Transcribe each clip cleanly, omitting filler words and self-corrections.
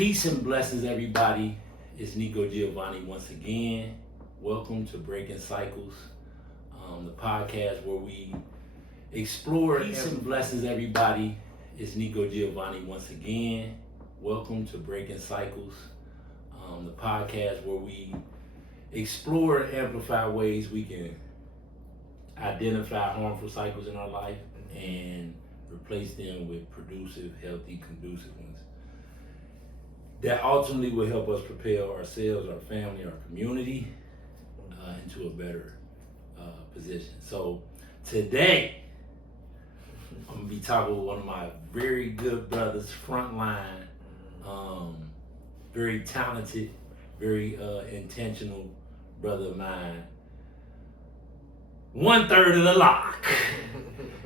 Peace and blessings, everybody. It's Nico Giovanni once again. Welcome to Breaking Cycles, the podcast where we explore peace and blessings, everybody. It's Nico Giovanni once again. Welcome to Breaking Cycles, the podcast where we explore and amplify ways we can identify harmful cycles in our life and replace them with producive, healthy, conducive ones that ultimately will help us propel ourselves, our family, our community into a better position. So today, I'm gonna be talking with one of my very good brothers, frontline, very talented, very intentional brother of mine. 1/3 of the lock.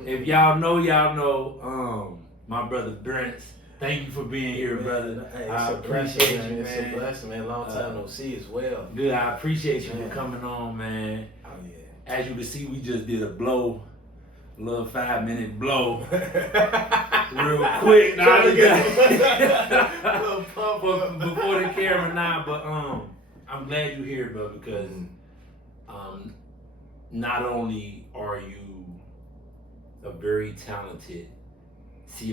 If y'all know, my brother Brince. Thank you for being here, brother. Hey, I appreciate you, man. It's a blessing, man. Long time no see as well. Good, I appreciate you for coming on, man. Oh, yeah. As you can see, we just did a little 5-minute blow. Real quick. Now, before the camera now, but I'm glad you're here, bro, because not only are you a very talented,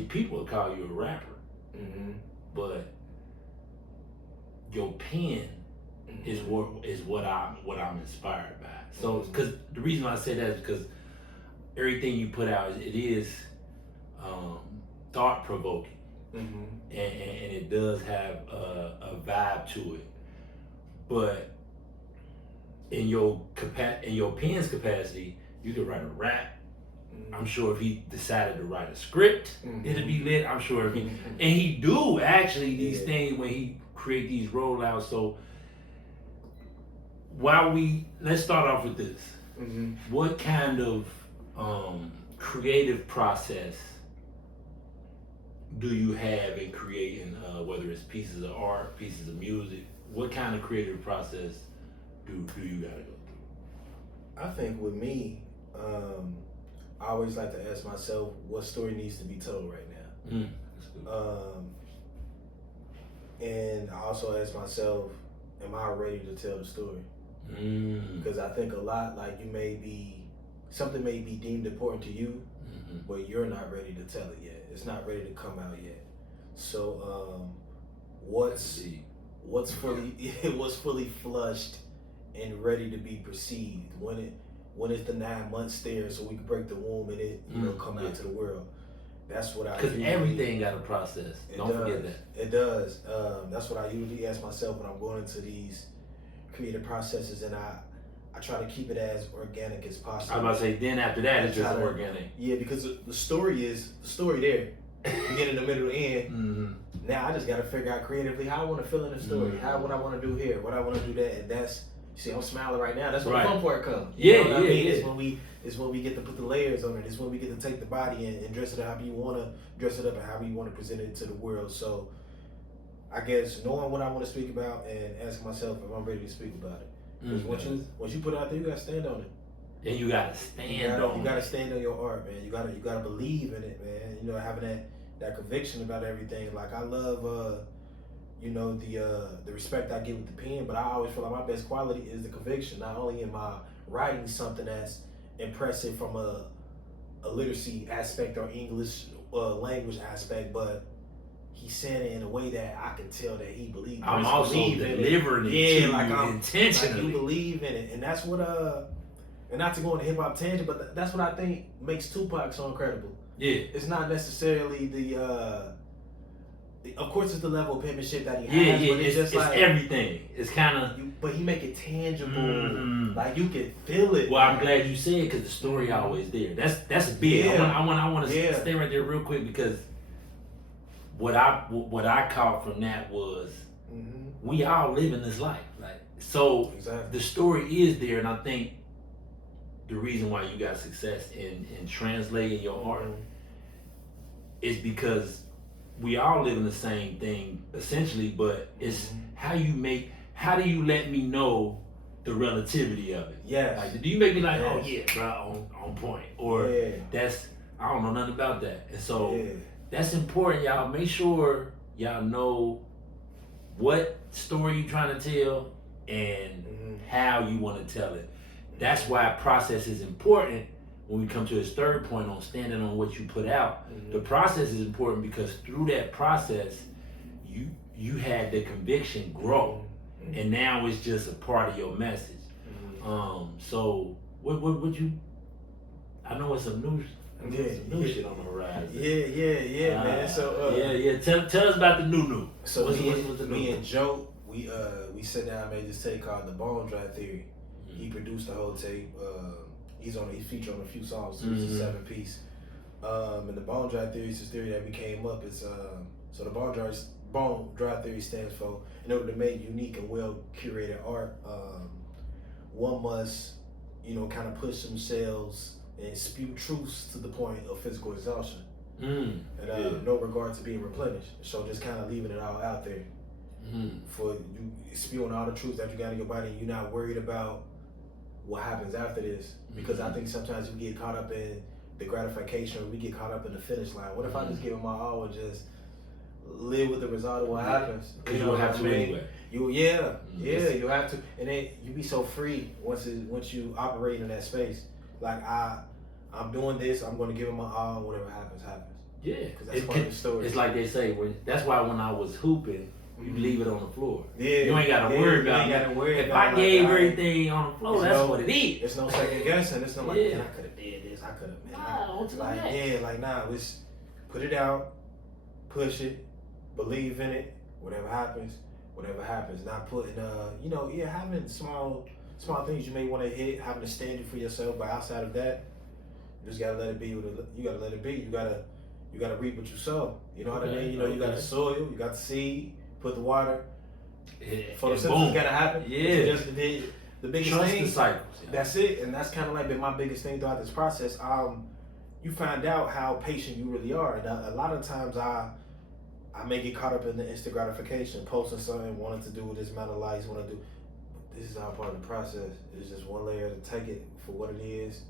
people call you a rapper, but your pen is what I'm inspired by. So, because the reason I say that is because everything you put out, it is thought provoking, and it does have a vibe to it. But in your pen's capacity, you can write a rap. I'm sure if he decided to write a script, it'd be lit. I'm sure if and he do actually these things when he create these rollouts. So let's start off with this. What kind of creative process do you have in creating, whether it's pieces of art, pieces of music? What kind of creative process do you gotta go through? I think with me, I always like to ask myself what story needs to be told right now. That's good. And I also ask myself, am I ready to tell the story? Because I think a lot, like something may be deemed important to you, but you're not ready to tell it yet. It's not ready to come out yet. So what's fully flushed and ready to be perceived when it's the 9 month stare, so we can break the womb and it come out to the world. That's what I. Because everything got a process. Don't forget that. It does. That's what I usually ask myself when I'm going into these creative processes, and I try to keep it as organic as possible. I was about to say, then after that, it's just organic. Yeah, because the story there. Beginning, the middle, end. Now I just got to figure out creatively how I want to fill in the story, what I want to do here, what I want to do that, and that's. See, I'm smiling right now. That's when the fun part comes. You know what I mean? It's when we get to put the layers on it. It's when we get to take the body and dress it up how you want to dress it up and how we want to present it to the world. So, I guess knowing what I want to speak about and asking myself if I'm ready to speak about it. Because once you put it out there, you got to stand on it. And you got to stand on it. You got to stand on your art, man. You got to believe in it, man. You know, having that conviction about everything. Like I love. The respect I give with the pen, but I always feel like my best quality is the conviction. Not only am I writing something that's impressive from a literacy aspect or English language aspect, but he's saying it in a way that I can tell that he believes. I'm also delivering it to you intentionally. Like you believe in it, and that's what and not to go on a hip hop tangent, but that's what I think makes Tupac so incredible. Yeah, it's not necessarily of course, it's the level of penmanship that he has. But it's like everything. It's kind of. But he make it tangible. Like you can feel it. Well, I'm glad you said because the story always there. That's big. Yeah. I want to stay right there real quick because what I caught from that was we all live in this life. Like so, the story is there, and I think the reason why you got success in translating your art is because we all live in the same thing essentially, but it's how do you let me know the relativity of it? Yeah. Like, do you make me like, oh yeah, bro, on point, or that's I don't know nothing about that, and so that's important, y'all. Make sure y'all know what story you trying to tell and how you want to tell it. That's why process is important. When we come to his third point on standing on what you put out, the process is important because through that process, you had the conviction grow, and now it's just a part of your message. So what you? I know it's some new shit on the horizon. Yeah, man. So Tell us about the new. So me and Joe, we sat down and made this tape called The Bone Dry Theory. He produced the whole tape. He's featured on a few songs, so it's a 7-piece. And the Bone Dry Theory is this theory that we came up. It's so the Bone Dry Theory stands for, in order to make unique and well curated art, one must, kind of push themselves and spew truths to the point of physical exhaustion. And no regard to being replenished. So just kind of leaving it all out there. For you spewing all the truths that you got in your body, and you're not worried about what happens after this. Because I think sometimes we get caught up in the gratification, or we get caught up in the finish line. What if I just give it my all and just live with the result of what happens? Because you have to anyway. You have to, and then you be so free once you operate in that space. Like I'm doing this, I'm going to give it my all, whatever happens. Yeah, because that's part of the story. It's like they say, that's why when I was hooping, you leave it on the floor. Yeah, you ain't got to worry about it. If I gave everything on the floor, that's what it is. There's no second guessing. It's no like, man, I could have did this. I could have. It's put it out, push it, believe in it. Whatever happens. Not putting, having small things you may want to hit, having a standard for yourself. But outside of that, you just gotta let it be. You gotta let it be. You gotta reap what you sow. You know what I mean? You got the soil, you got the seed. Put the water. Photosynthesis gotta happen. Yeah. Just the biggest Trust thing. the cycles. Yeah. That's it, and that's kind of like been my biggest thing throughout this process. You find out how patient you really are. And a lot of times I may get caught up in the instant gratification, posting something, wanting to do this amount of likes, want to do. This is all part of the process. It's just one layer to take it for what it is,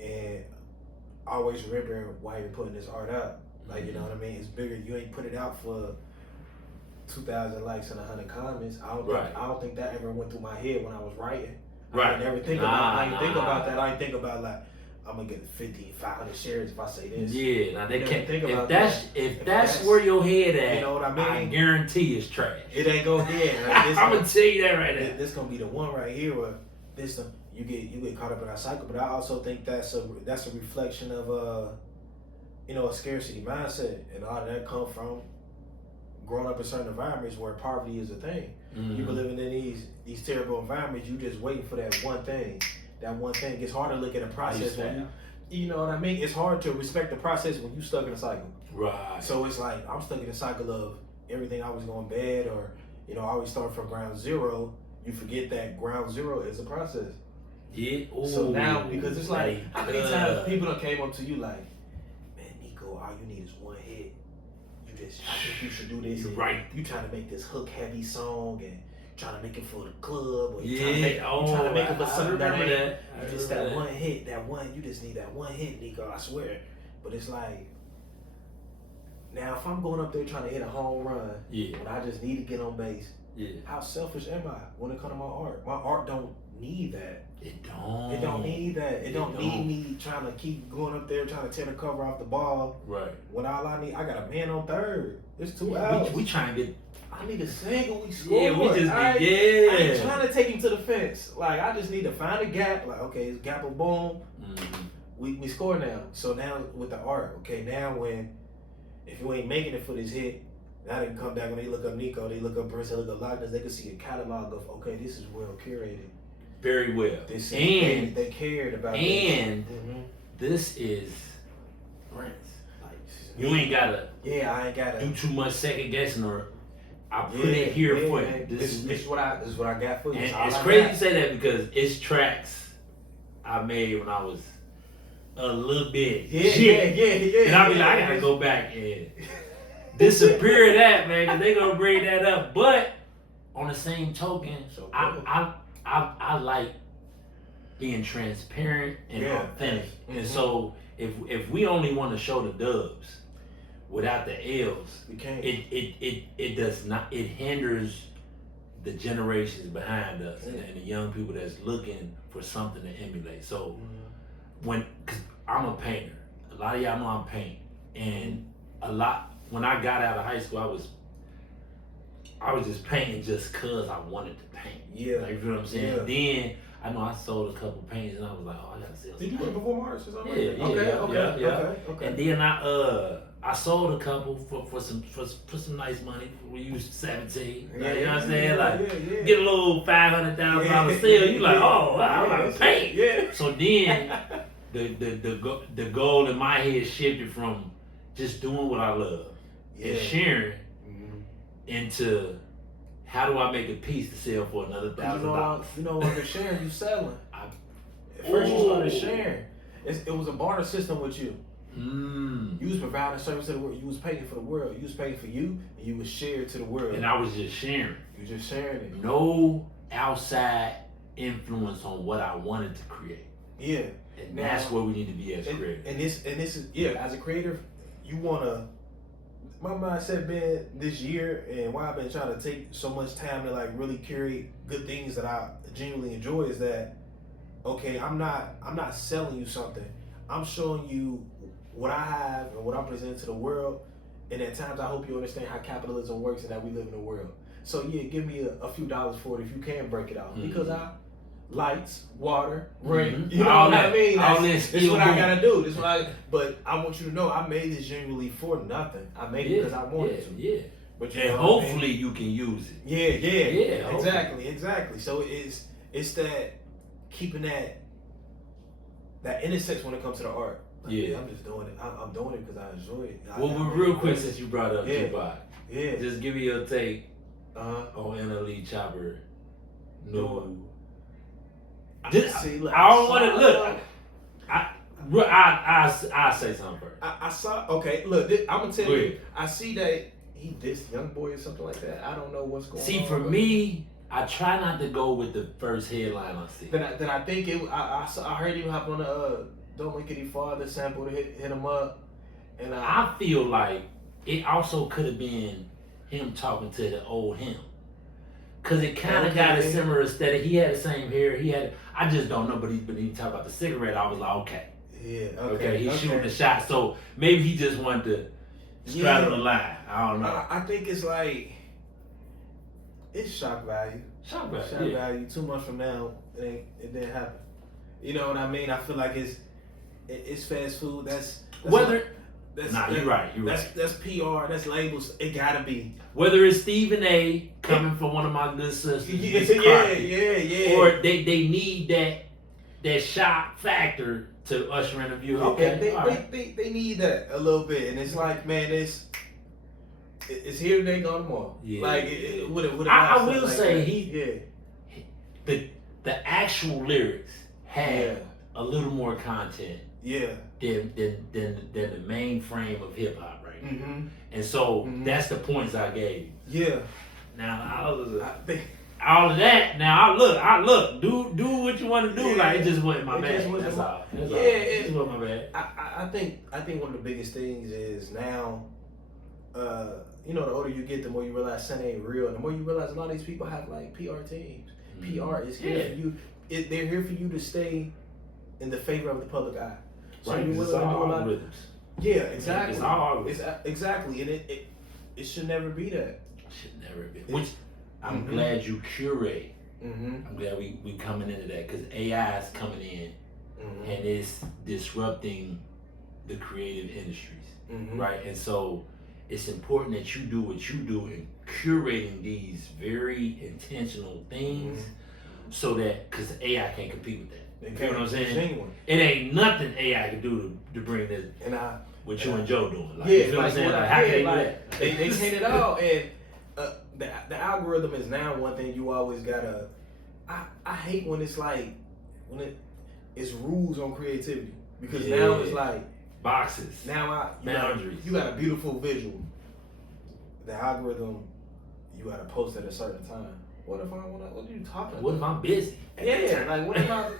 and always remembering why you're putting this art out. Like, you know what I mean? It's bigger. You ain't put it out for 2,000 likes and 100 comments. I don't think that ever went through my head when I was writing. I didn't ever think about that. I didn't think about like, I'm gonna get 50, 500 shares if I say this. Yeah, now they can't think about if that's where your head at, you know what I mean? I guarantee it's trash. It ain't go there. Like, I'm gonna tell you that right now. This gonna be the one right here where you get caught up in that cycle. But I also think that's a reflection of a scarcity mindset, and all that come from growing up in certain environments where poverty is a thing. You been living in these terrible environments. You just waiting for that one thing. That one thing. It's hard to look at a process when you know what I mean? It's hard to respect the process when you stuck in a cycle. Right. So it's like I'm stuck in a cycle of everything always going bad, or I always start from ground zero. You forget that ground zero is a process. Yeah. Ooh, so now, because it's like, how many times people done came up to you like, man, Nico, all you need is one hit. I think you should do this. You're right. You trying to make this hook heavy song and trying to make it for the club, or you trying to make it for something that ain't. Just that one hit, you just need that one hit, Nico, I swear. But it's like, now if I'm going up there trying to hit a home run, when I just need to get on base, how selfish am I when it comes to my art? My art don't need that. It don't. It don't need that. It don't need me trying to keep going up there trying to tear the cover off the ball. Right. When all I need, I got a man on third. There's 2 outs. We trying to get. I need a single. We score. Yeah, we just I ain't trying to take him to the fence. Like, I just need to find a gap. Like, okay, it's gap or boom. We score now. So now with the art, okay, now if you ain't making it for this hit, now they can come back when they look up Nico, they look up Brince, they look up Lockness, they can see a catalog of, okay, this is well curated. Very well. And they cared about it. And this is Brince. Like, you ain't gotta. Yeah, I ain't gotta do too much second guessing, or I put it here for you. This is what I got for you. And it's crazy to say that because it's tracks I made when I was a little bit. Yeah. And I'll be like, I gotta go back and disappear that, man, because they gonna bring that up. But on the same token, I like being transparent and authentic. And so if we only want to show the dubs, without the L's, You can't. it does not. It hinders the generations behind us and the young people that's looking for something to emulate. So cause I'm a painter. A lot of y'all know I'm painting, and when I got out of high school, I was just painting just cause I wanted to paint. Yeah. Like, you know what I'm saying? Then I know I sold a couple paintings, and I was like, oh, I gotta sell some. Did you go to perform arts or something? Yeah. Okay. And then I sold a couple for some nice money. We used 17. Like, you know what I'm saying? Like get a little $500,000 sale. You like, oh wow, I'm about to paint. Yeah. So then the goal in my head shifted from just doing what I love and sharing into how do I make a piece to sell for another $1,000? You know, when you're sharing, you selling. At first, you started sharing. It was a barter system with you. You was providing service to the world. You was paying for the world. You was paying for you, and you was shared to the world. And I was just sharing. You just sharing it. No outside influence on what I wanted to create. Yeah. And that's where we need to be as creators. And this is as a creator, you wanna. My mindset been this year, and why I've been trying to take so much time to like really curate good things that I genuinely enjoy is that, okay, I'm not selling you something. I'm showing you what I have and what I'm presenting to the world. And at times I hope you understand how capitalism works and that we live in a world. So yeah, give me a few dollars for it if you can break it out. Because lights, water, rent, you know what I mean? That's what I gotta do. But I want you to know I made this genuinely for nothing. I made it because I wanted to. Yeah. But and hopefully you can use it. Yeah. Exactly. So it's that keeping that innocence when it comes to the art. Like, I'm just doing it. I'm doing it because I enjoy it. Well, real quick, since you brought up Tupac, just give me your take on NLE Chopper. No. I don't want to look. I say something first. I saw. Okay, look. I'm gonna tell you. I see that he dissed Young Boy or something like that. I don't know what's going on. See, for me, I try not to go with the first headline I see. Then I think it. I heard him hop on the "Don't Make Any Father" sample to hit him up, and I feel like it also could have been him talking to the old him. Cause it kind of got a similar aesthetic. He had the same hair. I just don't know, but he talked about the cigarette. I was like, okay. Yeah. Okay. He's shooting the shot. So maybe he just wanted to straddle the line. I don't know. I think it's like it's shock value. Shock value. 2 months from now, it didn't happen. You know what I mean? I feel like it's fast food. That's you're right. That's PR. That's labels. It gotta be. Whether it's Stephen A. coming from one of my good sisters, or they need that shock factor to usher in a view. Okay, they need that a little bit, and it's like, man, it's here today, gone tomorrow. Yeah. Like I will say the actual lyrics had a little more content. Yeah. Than the main frame of hip hop right now. And so that's the points I gave. Yeah. Now all of that. Now I look. Do what you want to do. Like it just wasn't my bad. That's all. It just wasn't my bad. I think one of the biggest things is now, you know, the older you get, the more you realize Sun ain't real, and the more you realize a lot of these people have like PR teams. PR is here for you. They're here for you to stay in the favor of the public eye. So right, it's all algorithms. Yeah, exactly. It's all algorithms. Exactly, and it should never be that. Should never be. Which I'm glad you curate. I'm glad we coming into that because AI is coming in and it's disrupting the creative industries, right? And so it's important that you do what you do in curating these very intentional things, so that because AI can't compete with that. You know what I'm saying? It ain't nothing AI can do to bring this. And what you and Joe doing? Like, you know what I'm saying? Like, how can they do that? They can't it all. And the algorithm is now one thing you always gotta. I hate when it's like it's rules on creativity because now it's like boxes. Now boundaries. You got a beautiful visual. The algorithm, you gotta post at a certain time. What if I wanna? What are you talking about? What if I'm busy? Yeah, like what if I?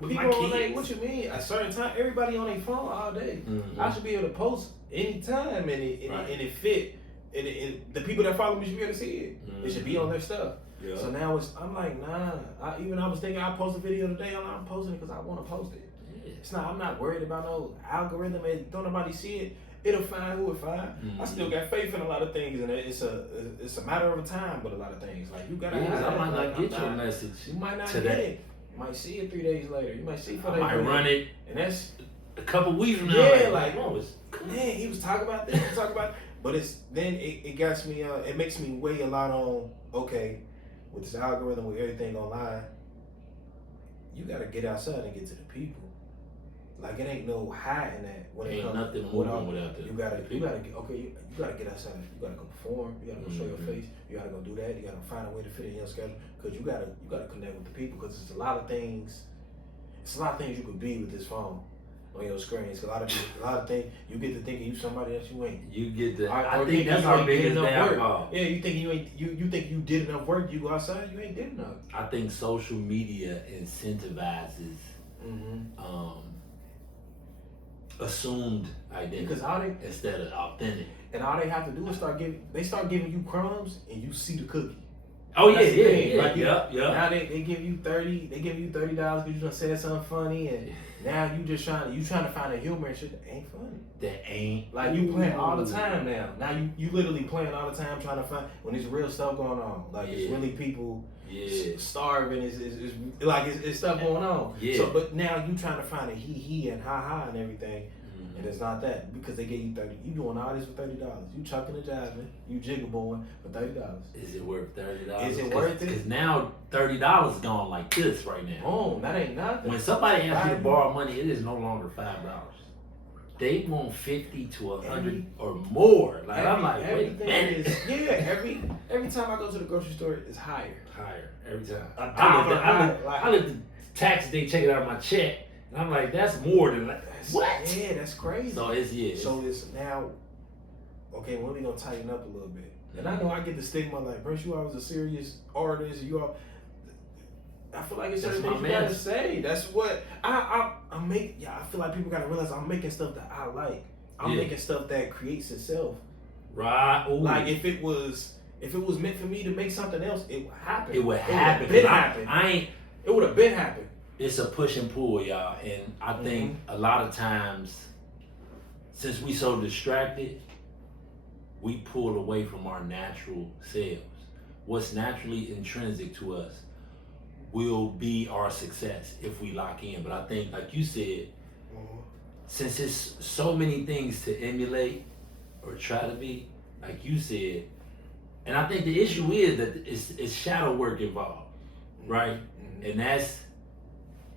with people my on kids. what you mean? At a certain time, everybody on their phone all day. Mm-hmm. I should be able to post anytime, and it fit. And the people that follow me should be able to see it. Mm-hmm. It should be on their stuff. Yeah. So now I'm like, nah. I was thinking I'll post a video today. I'm posting it because I want to post it. Yeah. It's not. I'm not worried about no algorithm. And don't nobody see it. It'll find who it find. Mm-hmm. I still got faith in a lot of things, and it's a matter of time. But a lot of things, like you gotta. I might not get your message. You might not today. get it. You might see it 3 days later. You might see it 4 I days might later. run it, and that's a couple weeks from now. Yeah, man, he was talking about this, but it gets me. It makes me weigh a lot on. Okay, with this algorithm, with everything online, you gotta get outside and get to the people. Like it ain't no hiding that when it ain't comes. nothing moving without that. You gotta get okay. You gotta get outside. You gotta go perform. You gotta go show your face. You gotta go do that. You gotta find a way to fit in your schedule because you gotta connect with the people because it's a lot of things. It's a lot of things you could be with this phone on your screens. A lot of things you get to thinking you somebody that you ain't. You get the. Or I think that's our biggest downfall. Yeah, you think you ain't. You think you did enough work. You go outside. You ain't did enough. I think social media incentivizes assumed identity because instead of authentic. And all they have to do is start giving you crumbs and you see the cookie. Oh That's yeah. Like Yeah. Now they give you $30 because you done said something funny, and now you trying to find a humor and shit that ain't funny. That ain't Like you playing all the time now. Now you literally playing all the time trying to find when there's real stuff going on. Like it's really people starving. It's stuff going on. Yeah. So but now you trying to find a he and ha and everything. And it's not that because they gave you $30. You doing all this for $30. You chucking and jiving. You jiggle boying for $30. Is it worth $30? Is it worth it? Because now $30 is gone like this right now. Oh, that ain't nothing. When somebody asks you to borrow money, it is no longer $5. They want 50 to 100 or more. Like I'm like, wait a minute. Every time I go to the grocery store, it's higher. Higher every time. I I look the tax day, check it out of my check, and I'm like, that's more than like. What? Yeah, that's crazy. So it's So it's now, okay, when we gonna tighten up a little bit? And I know I get the stigma like, Brince, you always a serious artist. I feel like it's certain things you gotta say. That's what I make. Yeah, I feel like people gotta realize I'm making stuff that I like. I'm making stuff that creates itself. Right. Ooh. Like if it was meant for me to make something else, it would happen. It would happen. It would have been happened. It's a push and pull, y'all, and I think a lot of times, since we so distracted, we pull away from our natural selves. What's naturally intrinsic to us will be our success if we lock in. But I think, like you said, since it's so many things to emulate or try to be, like you said, and I think the issue is that it's shadow work involved, right? And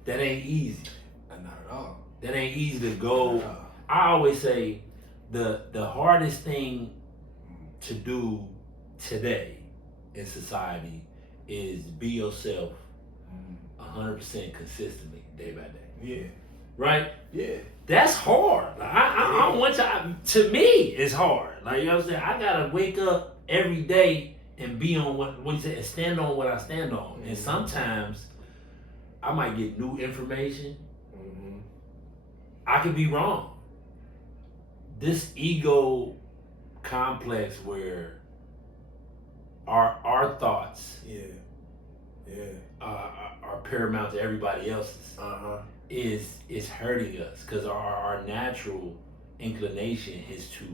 that ain't easy. Not at all. That ain't easy to go. I always say the hardest thing to do today in society is be yourself 100% consistently, day by day. Yeah. Right? Yeah. That's hard. Like, I don't want y'all, to me, it's hard. Like, you know what I'm saying? I gotta wake up every day and be on what you say, and stand on what I stand on. And sometimes I might get new information. I could be wrong. This ego complex where our thoughts are paramount to everybody else's is hurting us because our natural inclination is to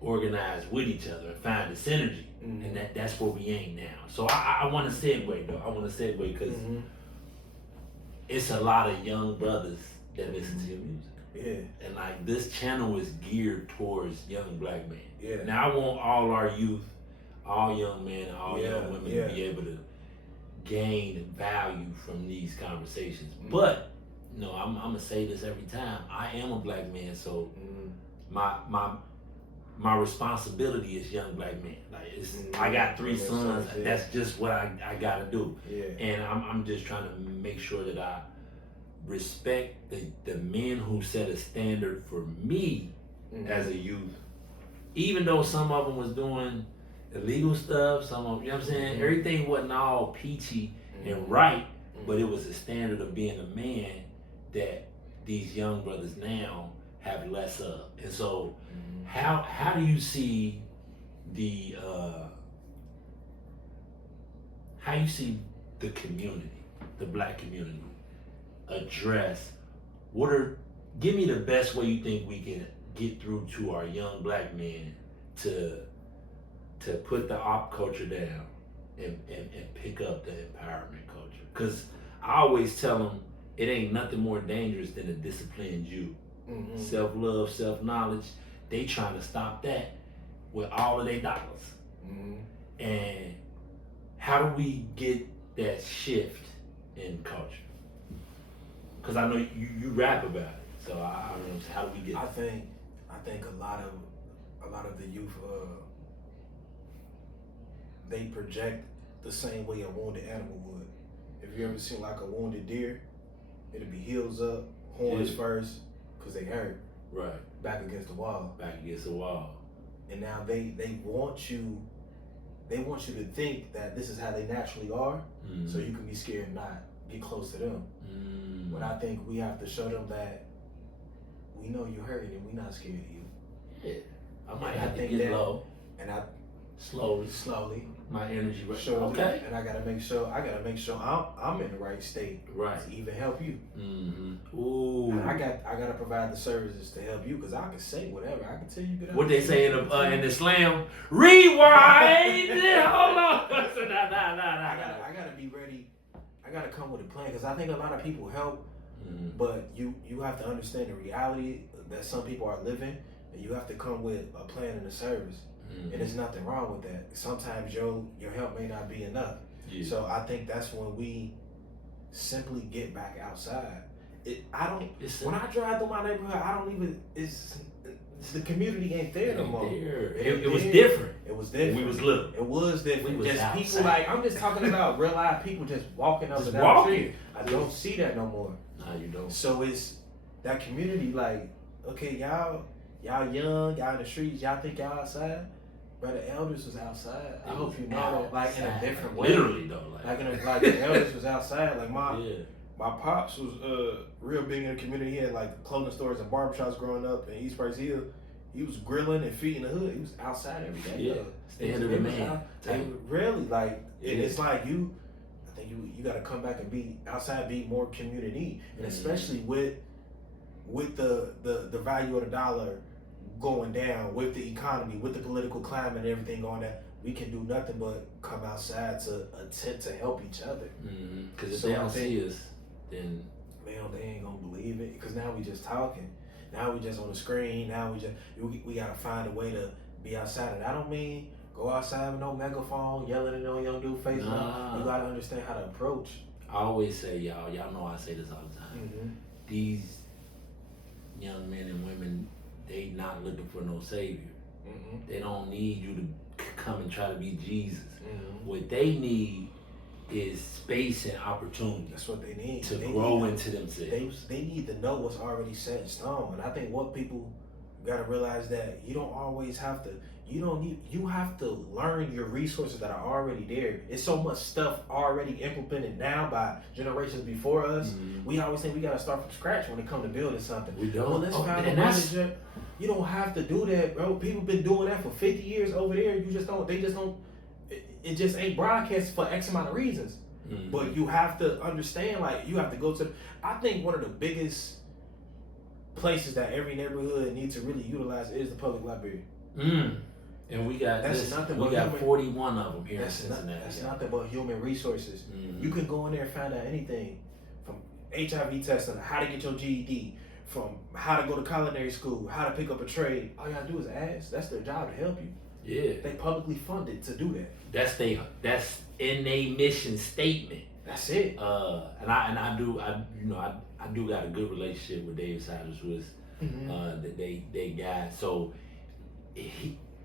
organize with each other and find the synergy. And that's where we ain't now. So I want to segue though. I want to segue because it's a lot of young brothers that listen to your music. Yeah. And like this channel is geared towards young black men. Yeah. Now I want all our youth, all young men, all young women to be able to gain value from these conversations. But no, I'm gonna say this every time. I am a black man, so my responsibility is young black men. Like I got 3 sons. That's just what I gotta do. Yeah. And I'm just trying to make sure that I respect the men who set a standard for me as a youth. Even though some of them was doing illegal stuff, some of them, you know what I'm saying? Everything wasn't all peachy and right but it was a standard of being a man that these young brothers now have less of. And so, how do you see the community, the black community, address give me the best way you think we can get through to our young black men to put the op culture down and pick up the empowerment culture? Because I always tell them it ain't nothing more dangerous than a disciplined you. Self-love, self-knowledge, they trying to stop that with all of their dollars. And how do we get that shift in culture? Because I know you rap about it, so I don't know, how do we get I think a lot of the youth, they project the same way a wounded animal would. If you ever seen like a wounded deer, it'll be heels up, horns first, because they hurt. Right. Back against the wall. Back against the wall. And now they want you to think that this is how they naturally are, so you can be scared and not get close to them. But I think we have to show them that we know you're hurting and we're not scared of you. Yeah. I might have to get low. And I slowly. My energy right. Surely, okay. And I gotta make sure I'm in the right state to even help you. Ooh. And I gotta provide the services to help you, because I can say whatever. I can tell you good. What they say in the slam? Rewind. Hold on. I gotta be ready. I gotta come with a plan, because I think a lot of people help, but you have to understand the reality that some people are living, and you have to come with a plan and a service. And there's nothing wrong with that. Sometimes your help may not be enough. Yeah. So I think that's when we simply get back outside. When I drive through my neighborhood, I don't even. The community ain't there no more. It was different. It was different. We was little. It was different. We was just outside. People like, I'm just talking about real life people just walking up and down the street. I don't see that no more. No, you don't. So it's that community, like, okay, y'all young, y'all in the streets, y'all think y'all outside? But the elders was outside. I hope you know, like, in a different way. Literally though, like the elders was outside. Like my pops was real big in the community. He had like clothing stores and barbershops growing up in East Price Hill. He was grilling and feeding the hood. He was outside every day. Yeah, stand of the man. Really, like it's like I think you got to come back and be outside, be more community, and especially with the value of the dollar going down, with the economy, with the political climate and everything going down, we can do nothing but come outside to attempt to help each other. Because if they don't see us, then they ain't gonna believe it. Because now we just talking. Now we just on the screen. Now we gotta find a way to be outside. And I don't mean go outside with no megaphone yelling in no young dude face. You gotta understand how to approach. I always say, y'all know I say this all the time. These young men and women, they not looking for no savior. They don't need you to come and try to be Jesus. What they need is space and opportunity. That's what they need to grow into themselves. They need to know what's already set in stone. And I think what people got to realize that you don't always have to. You have to learn your resources that are already there. It's so much stuff already implemented now by generations before us. We always think we got to start from scratch when it comes to building something. We don't. Well, let's find a manager. You don't have to do that, bro. People been doing that for 50 years over there. You just don't. They just don't. It just ain't broadcast for X amount of reasons. But you have to understand, like, you have to go to. I think one of the biggest places that every neighborhood needs to really utilize is the public library. And we got 41 of them here in Cincinnati. That's nothing but human resources. You can go in there and find out anything from HIV testing, how to get your GED, from how to go to culinary school, how to pick up a trade. All you gotta do is ask. That's their job to help you. Yeah, they publicly funded to do that. That's in their mission statement. That's it. And I do got a good relationship with David Siders, who is they guy. So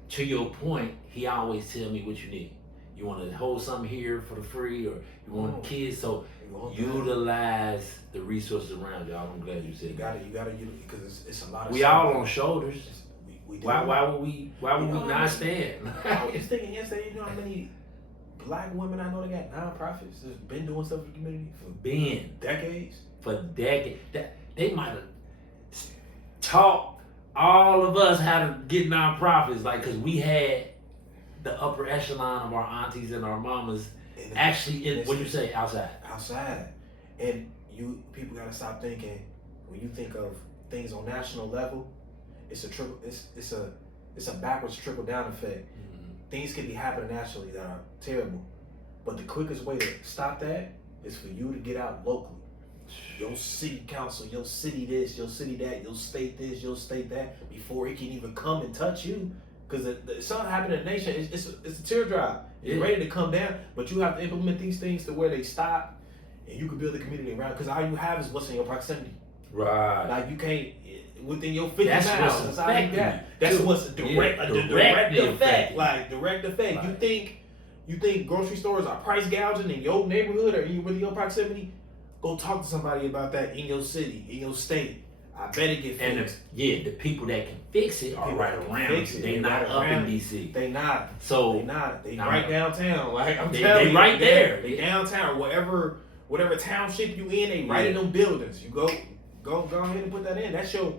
to your point, he always tell me what you need. You want to hold something here for the free, or you want kids. So utilize the resources around y'all. I'm glad you said that. You gotta because it's a lot of. We all on shoulders. We why would we not stand? I was thinking yesterday, you know how many black women I know that got nonprofits that's been doing stuff for the community for decades. They might have taught all of us how to get nonprofits, like, because we had the upper echelon of our aunties and our mamas actually in, what you say, outside. And people gotta stop thinking, when you think of things on national level, it's a backwards trickle down effect. Things can be happening nationally that are terrible, but the quickest way to stop that is for you to get out locally. Your city council, your city this, your city that, your state this, your state that, before it can even come and touch you. Because something happened in the nation, it's a teardrop. It's ready to come down, but you have to implement these things to where they stop, and you can build a community around. Because all you have is what's in your proximity. Right. Like you can't within your 50 miles. That's all you got. That's what's direct effect. Like direct effect. Right. You think grocery stores are price gouging in your neighborhood or within your proximity? Go talk to somebody about that in your city, in your state. I bet it get fixed. And the people that can fix it are right around you. They not up in DC. They not. So they not. They right downtown. Like I'm telling you, they right there. They downtown. Whatever township you in, they right in them buildings. You go ahead and put that in. That's your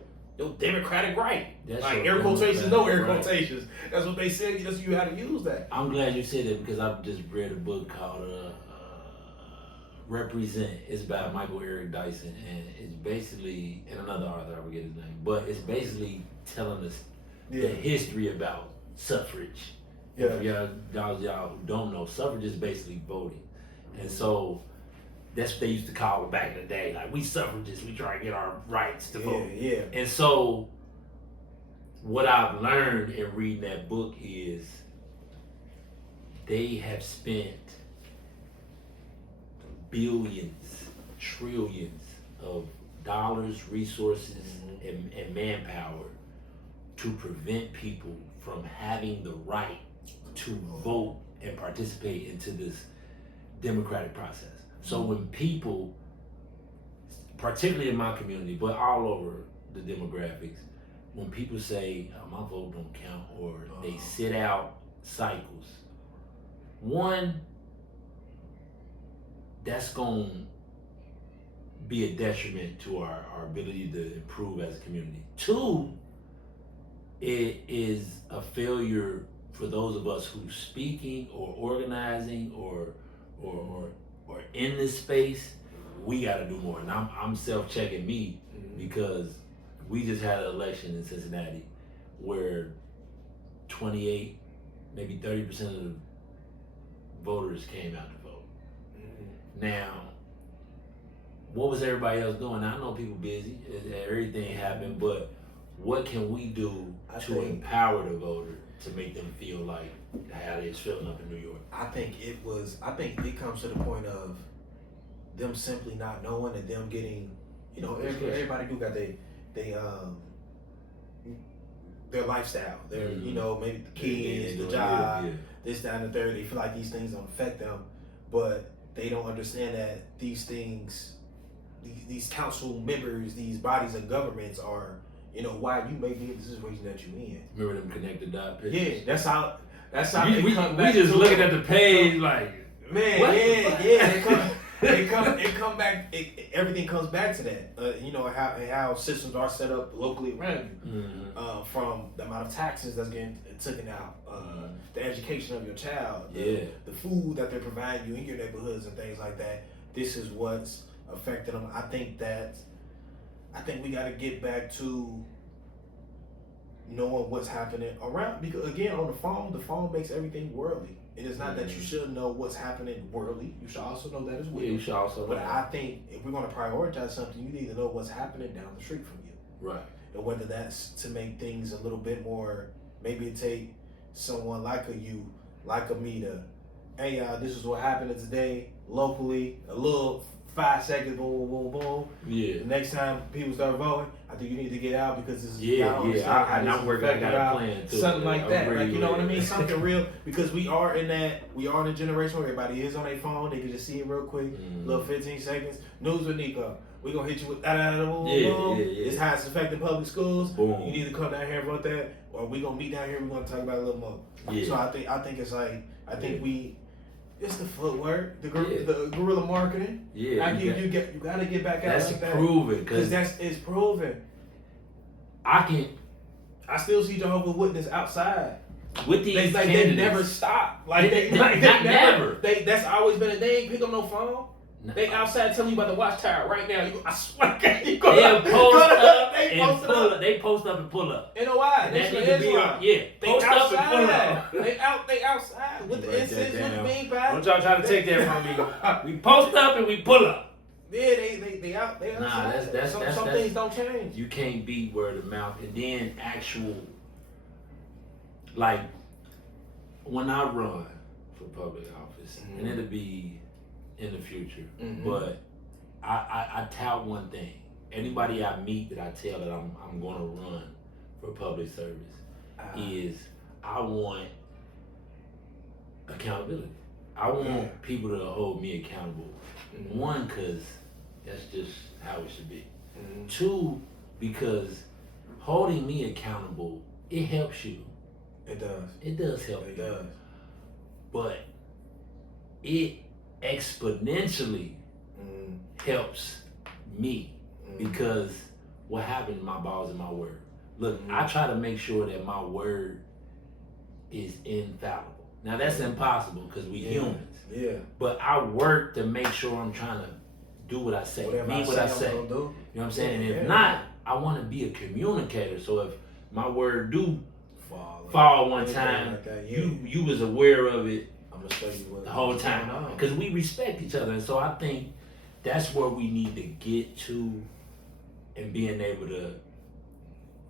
democratic right. That's like air quotations, no air quotations. That's what they said. That's you how to use that. I'm glad you said that because I've just read a book called Represent. It's by Michael Eric Dyson, and it's basically, and another author, I forget his name, but it's basically telling us the history about suffrage. Yeah. For y'all who don't know, suffrage is basically voting, and so that's what they used to call it back in the day. Like, we suffragists, we try to get our rights to vote. Yeah. And so what I've learned in reading that book is they have spent billions, trillions of dollars, resources, and manpower to prevent people from having the right to vote and participate into this democratic process. So when people, particularly in my community, but all over the demographics, when people say, my vote don't count, or they sit out cycles, one, that's going to be a detriment to our ability to improve as a community. Two, it is a failure for those of us who's speaking or organizing or in this space. We got to do more. And I'm self-checking me because we just had an election in Cincinnati where 28, maybe 30% of the voters came out to vote. Now, what was everybody else doing? I know people busy, everything happened, but what can we do to empower the voter to make them feel like how it's feeling up in New York? I think it comes to the point of them simply not knowing and them getting, everybody do got their lifestyle, their maybe the kids, the job, this, that, and the third. They feel like these things don't affect them, but they don't understand that these things, these council members, these bodies of governments are, why you may be in the situation that you in. Remember them connected dot pictures? Yeah, that's how we just looking at the page like, man, what? It come back. Everything comes back to that. How systems are set up locally around you, from the amount of taxes that's getting taken out, the education of your child, the food that they're providing you in your neighborhoods and things like that. This is what's affecting them. I think we got to get back to knowing what's happening around, because again, on the phone makes everything worldly. It is not that you should know what's happening worldly. You should also know that as well. Yeah, you should also know. But I think if we're going to prioritize something, you need to know what's happening down the street from you. Right. And whether that's to make things a little bit more, maybe it take someone like you, like a me to, hey, this is what happened today locally, a little 5 seconds, boom, boom, boom. Yeah. The next time people start voting, I think you need to get out because this is I'm working. I got a plan too. Something like that, like what I mean, something real, because we are in a generation where everybody is on their phone. They can just see it real quick, little 15 seconds. News with Nico. We gonna hit you with boom, boom. It's how it's affecting public schools. Boom. You need to come down here and vote that, or we gonna meet down here. We gonna talk about it a little more. Yeah. So I think it's like It's the footwork, the guerrilla marketing. Yeah, like you gotta get back out like that. That's proven because it's proven. I still see Jehovah's Witness outside. With these they never stop. They never. That's always been. They ain't pick up no phone. No. They outside telling you about the watchtower right now. I swear to God, you go They'll post up and pull up. They post up and pull up. You know why? They post up and pull up. They outside with the incense, with the bean pie. Don't y'all try to take that from me. We post up and we pull up. Yeah, they out. They outside. Nah, some things don't change. You can't beat word of mouth, and then actual, like, when I run for public office, and it'll be in the future, but I tout one thing. Anybody I meet that I tell that I'm going to run for public service is I want accountability. I want people to hold me accountable. One, because that's just how it should be. Two, because holding me accountable, it helps you. It does. It does help you. It does. But it exponentially helps me because what happened to my balls and my word. Look, I try to make sure that my word is infallible. Now that's impossible because we humans. Yeah. But I work to make sure I'm trying to do what I say, mean what I say. You know what I'm saying? And if not, I want to be a communicator. So if my word do fall one time, you was aware of it the whole time because we respect each other. And so I think that's where we need to get to, and being able to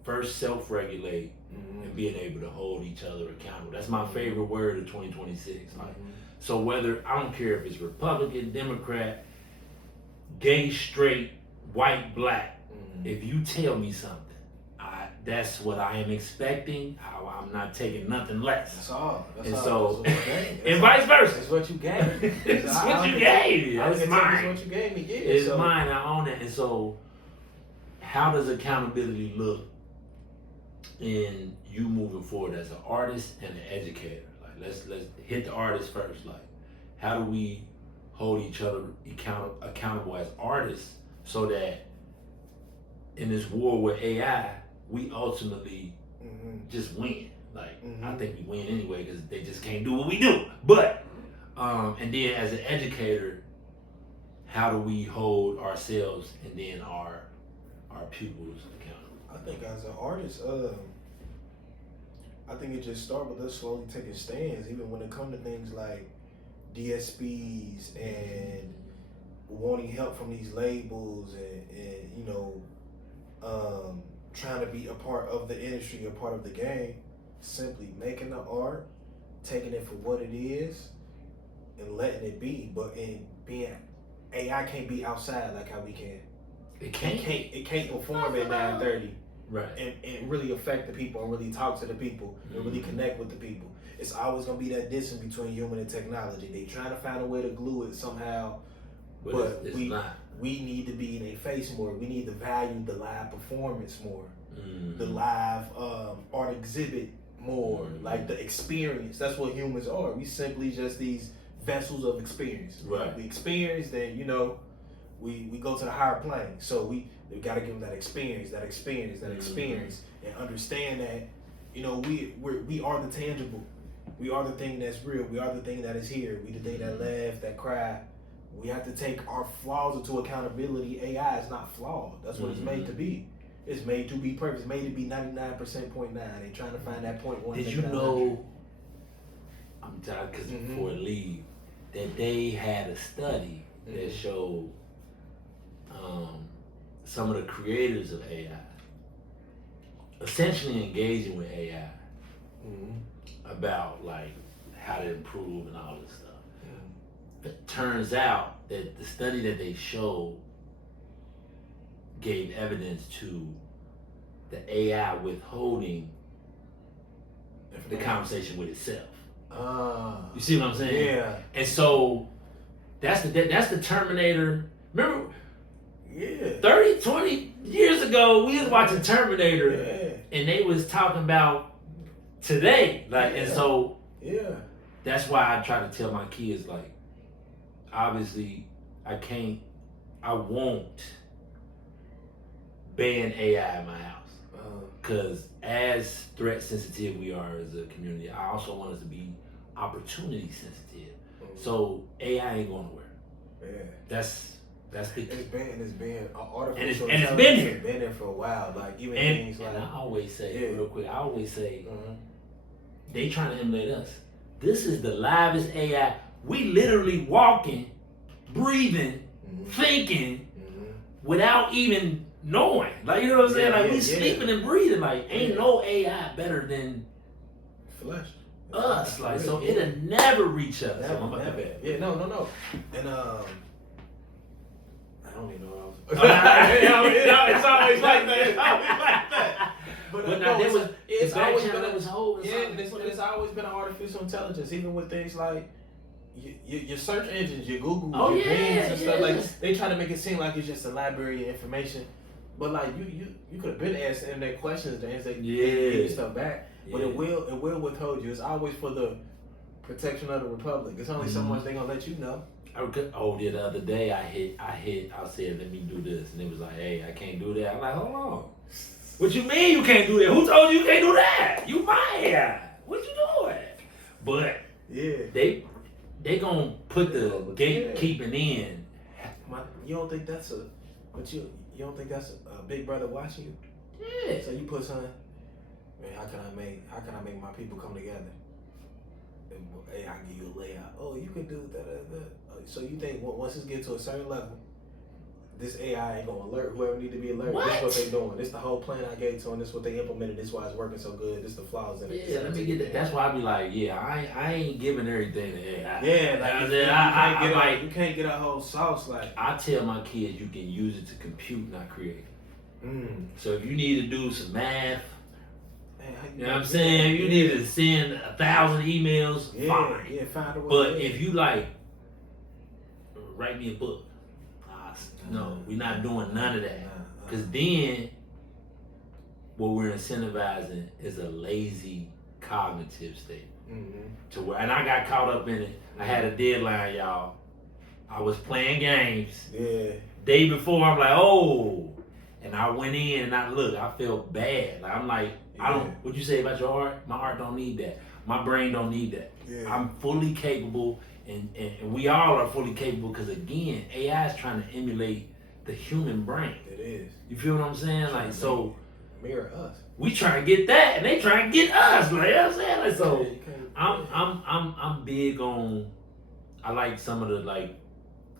first self-regulate and being able to hold each other accountable. That's my favorite word of 2026. Like, so whether, I don't care if it's Republican, Democrat, gay, straight, white, black, if you tell me something, that's what I am expecting. I'm not taking nothing less. That's all. And vice versa. It's what you gave me. It's what you gave me. It's mine. It's what you gave me. Yeah, it's mine. I own it. And so, how does accountability look in you moving forward as an artist and an educator? Like, let's hit the artist first. Like, how do we hold each other accountable as artists so that in this war with AI, we ultimately just win. Like, I think we win anyway because they just can't do what we do. But, and then as an educator, how do we hold ourselves and then our pupils accountable? I think as an artist, I think it just starts with us slowly taking stands, even when it comes to things like DSPs and wanting help from these labels and you know, trying to be a part of the industry, a part of the game. Simply making the art, taking it for what it is, and letting it be. But in being AI can't be outside like how we can. It can't perform at 9:30. Right. And really affect the people and really talk to the people and really connect with the people. It's always gonna be that distance between human and technology. They trying to find a way to glue it somehow. But it's we not. We need to be in their face more. We need to value the live performance more. The live art exhibit more. Like the experience. That's what humans are. We simply just these vessels of experience. Right. We experience, then you know, we go to the higher plane. So we got to give them that experience, and understand that, you know, we are the tangible. We are the thing that's real. We are the thing that is here. We the thing that laugh, that cry. We have to take our flaws into accountability. AI is not flawed. That's what it's made to be. It's made to be perfect. It's made to be 99.9. They're trying to find that 0.1. Did you know, I'm tired because before I leave, that they had a study that showed some of the creators of AI essentially engaging with AI about like how to improve and all this stuff. It turns out that the study that they showed gave evidence to the AI withholding the conversation with itself. You see what I'm saying? Yeah. And so that's the Terminator. Remember? Yeah. 30, 20 years ago, we was watching Terminator, and they was talking about today. Like, and so that's why I try to tell my kids, like, obviously, I won't ban AI in my house. Because as threat sensitive we are as a community, I also want us to be opportunity sensitive. So AI ain't going nowhere. Yeah. That's the key. It's been artificial and it's been here. It's been there for a while. Like even things like. And I always say, real quick, Mm-hmm. they trying to emulate us. This is the livest AI. We literally walking, breathing, thinking, without even knowing. Like, you know what I'm saying? Like, we sleeping and breathing. Like, ain't no AI better than flesh. Us. Like, so it'll never reach us. Never. Yeah, no. And I don't even know what I was. It's always like that. But no, it's always been it's always been an artificial intelligence, even with things like your search engines, your Google, your Bings and stuff. Like they try to make it seem like it's just a library of information, but like you could have been asking them questions and they give you stuff back. But it will withhold you. It's always for the protection of the republic. It's only so much they're gonna let you know. The other day I said, let me do this, and it was like, hey, I can't do that. I'm like, hold on. What you mean you can't do that? Who told you you can't do that? You my AI. What you doing? But they gonna put the gatekeeping in. You don't think that's you don't think that's a big brother watching you? Yeah. So you put something. Man, how can I make my people come together? Hey, I can give you a layout. Oh, you can do that. So you think once it gets to a certain level, this AI ain't gonna alert whoever need to be alerted. This is what they doing. This the whole plan I gave to them. This is what they implemented. This is why it's working so good. This is the flaws in it. Yeah, let me get that. That's why I be like, I ain't giving everything to AI. Yeah, like you can't get a whole sauce. Like I tell my kids, you can use it to compute, not create. So if you need to do some math. You know what I'm saying? You need to send 1,000 emails, fine. Yeah, find a way. But if you like, write me a book. No, we're not doing none of that. Because then, what we're incentivizing is a lazy cognitive state. To where, and I got caught up in it. I had a deadline, y'all. I was playing games. Yeah. Day before, I'm like, oh. And I went in and I looked. I felt bad. Like, I'm like, what you say about your art? My art don't need that. My brain don't need that. Yeah. I'm fully capable, and we all are fully capable because, again, AI is trying to emulate the human brain. It is. You feel what I'm saying? Like, so. Mirror us. We try to get that, and they try to get us. Like, you know what I'm saying? Like, so, I'm big on, I like some of the, like,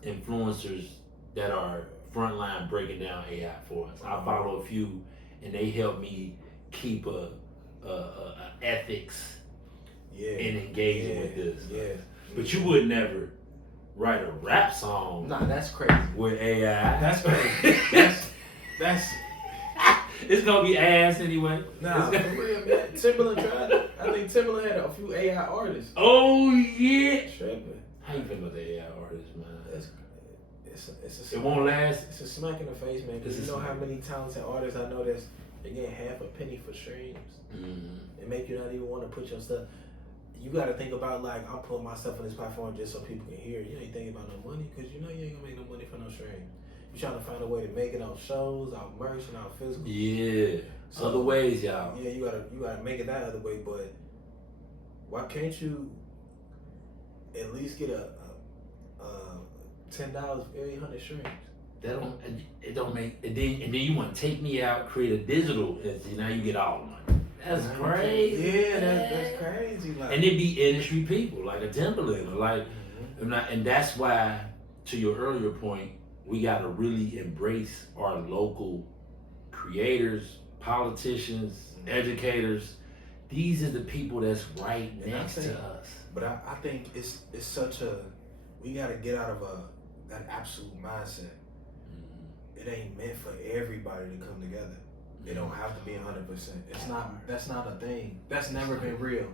influencers that are frontline breaking down AI for us. I follow a few, and they help me keep a ethics in engaging with this. Yeah. But you would never write a rap song. Nah, that's crazy. With AI. That's crazy. that's. It's gonna be ass anyway. Nah, for real, man. Timberland tried. I think Timberland had a few AI artists. Oh yeah. Tripping. How you feel about the AI artists, man? It won't last. It's a smack in the face, man. Because you know how many talented artists I know that's they get half a penny for streams. It make you not even want to put your stuff. You got to think about like I'm putting my stuff on this platform just so people can hear it. You ain't thinking about no money because you know you ain't gonna make no money for no streams. You trying to find a way to make it on shows, out merch, and out physical. Yeah, other ways, y'all. Yeah, you gotta make it that other way. But why can't you at least get a $10 for every 100 streams? It don't make. And then you want to take me out, create a digital, and now you get all the money. That's crazy. Yeah, that's crazy. Like, and it be industry people like a Timberland, or like, and that's why, to your earlier point, we got to really embrace our local creators, politicians, educators. These are the people that's right next to us. But I think it's such a, we got to get out of that absolute mindset. It ain't meant for everybody to come together. It don't have to be 100%. It's not. That's not a thing. That's never been real.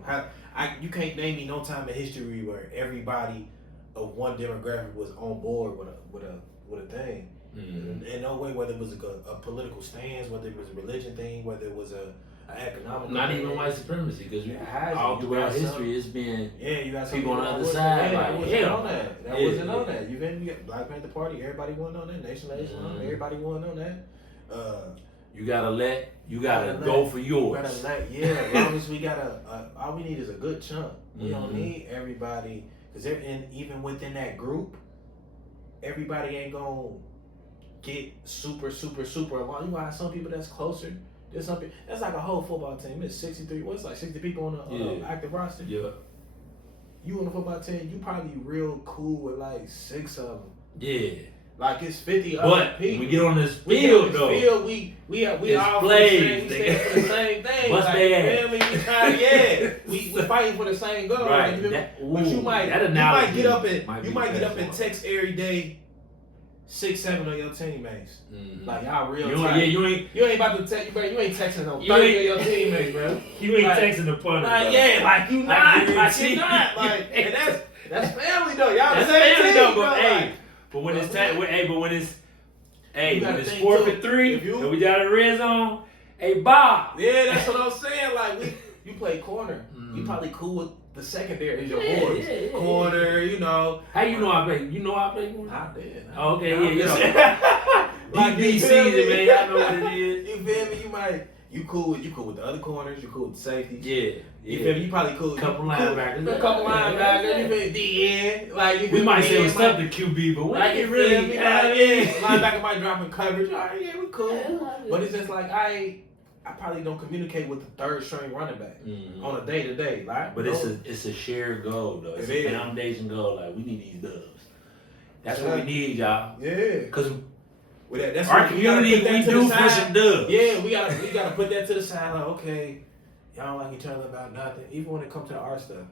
You can't name me no time in history where everybody of one demographic was on board with a thing. In no way, whether it was a political stance, whether it was a religion thing, whether it was a economical. Not even white supremacy, because all throughout history it's been you got people on the other side like wasn't on that. That wasn't on that. You got Black Panther Party, everybody wasn't on that. Nation of Islam, everybody wasn't on that. You gotta go for yours. As long as we all we need is a good chunk. We don't need everybody, because even within that group, everybody ain't gonna get super along. You got some people that's closer. There's some people, that's like a whole football team. It's 63. What's like 60 people on the active roster? Yeah. You on a football team, you probably real cool with like 6 of them. Yeah. Like it's 50 but other people. When we get on this field, though, we all plays. We stand for the same thing. What's like, we fighting for the same goal. Right. Like, but you might get up and text every day 6-7 of your teammates. Like y'all real tight. You ain't about to text. You ain't texting no 30 of your teammates, bro. You ain't texting the punter. Like you not. And that's family though. Y'all that's the same family team, though. bro. But when it's 4th and 3, and we down in the red zone, Bob. Yeah, that's what I'm saying. Like you play corner. You probably cool with the secondary is your boys. Corner, you know. How you know I play? You know I play corner? I did. Okay, like deep season, man. Y'all know what it is. You feel me? You cool with the other corners. You cool with the safeties. Yeah. You feel me? You probably cool. Couple linebackers. You feel DN. Like we might say what's up to QB, but we ain't really. Linebacker might drop in coverage. All right, yeah, we cool. But it's just like I probably don't communicate with the third string running back on a day to day, right? But it's a shared goal though. It's a foundation goal. Like we need these dubs. That's what we need, y'all. Yeah. Because that's our community, we do for some dubs. Yeah, we gotta put that to the side. Like, okay, y'all don't like each other about nothing. Even when it comes to the art stuff,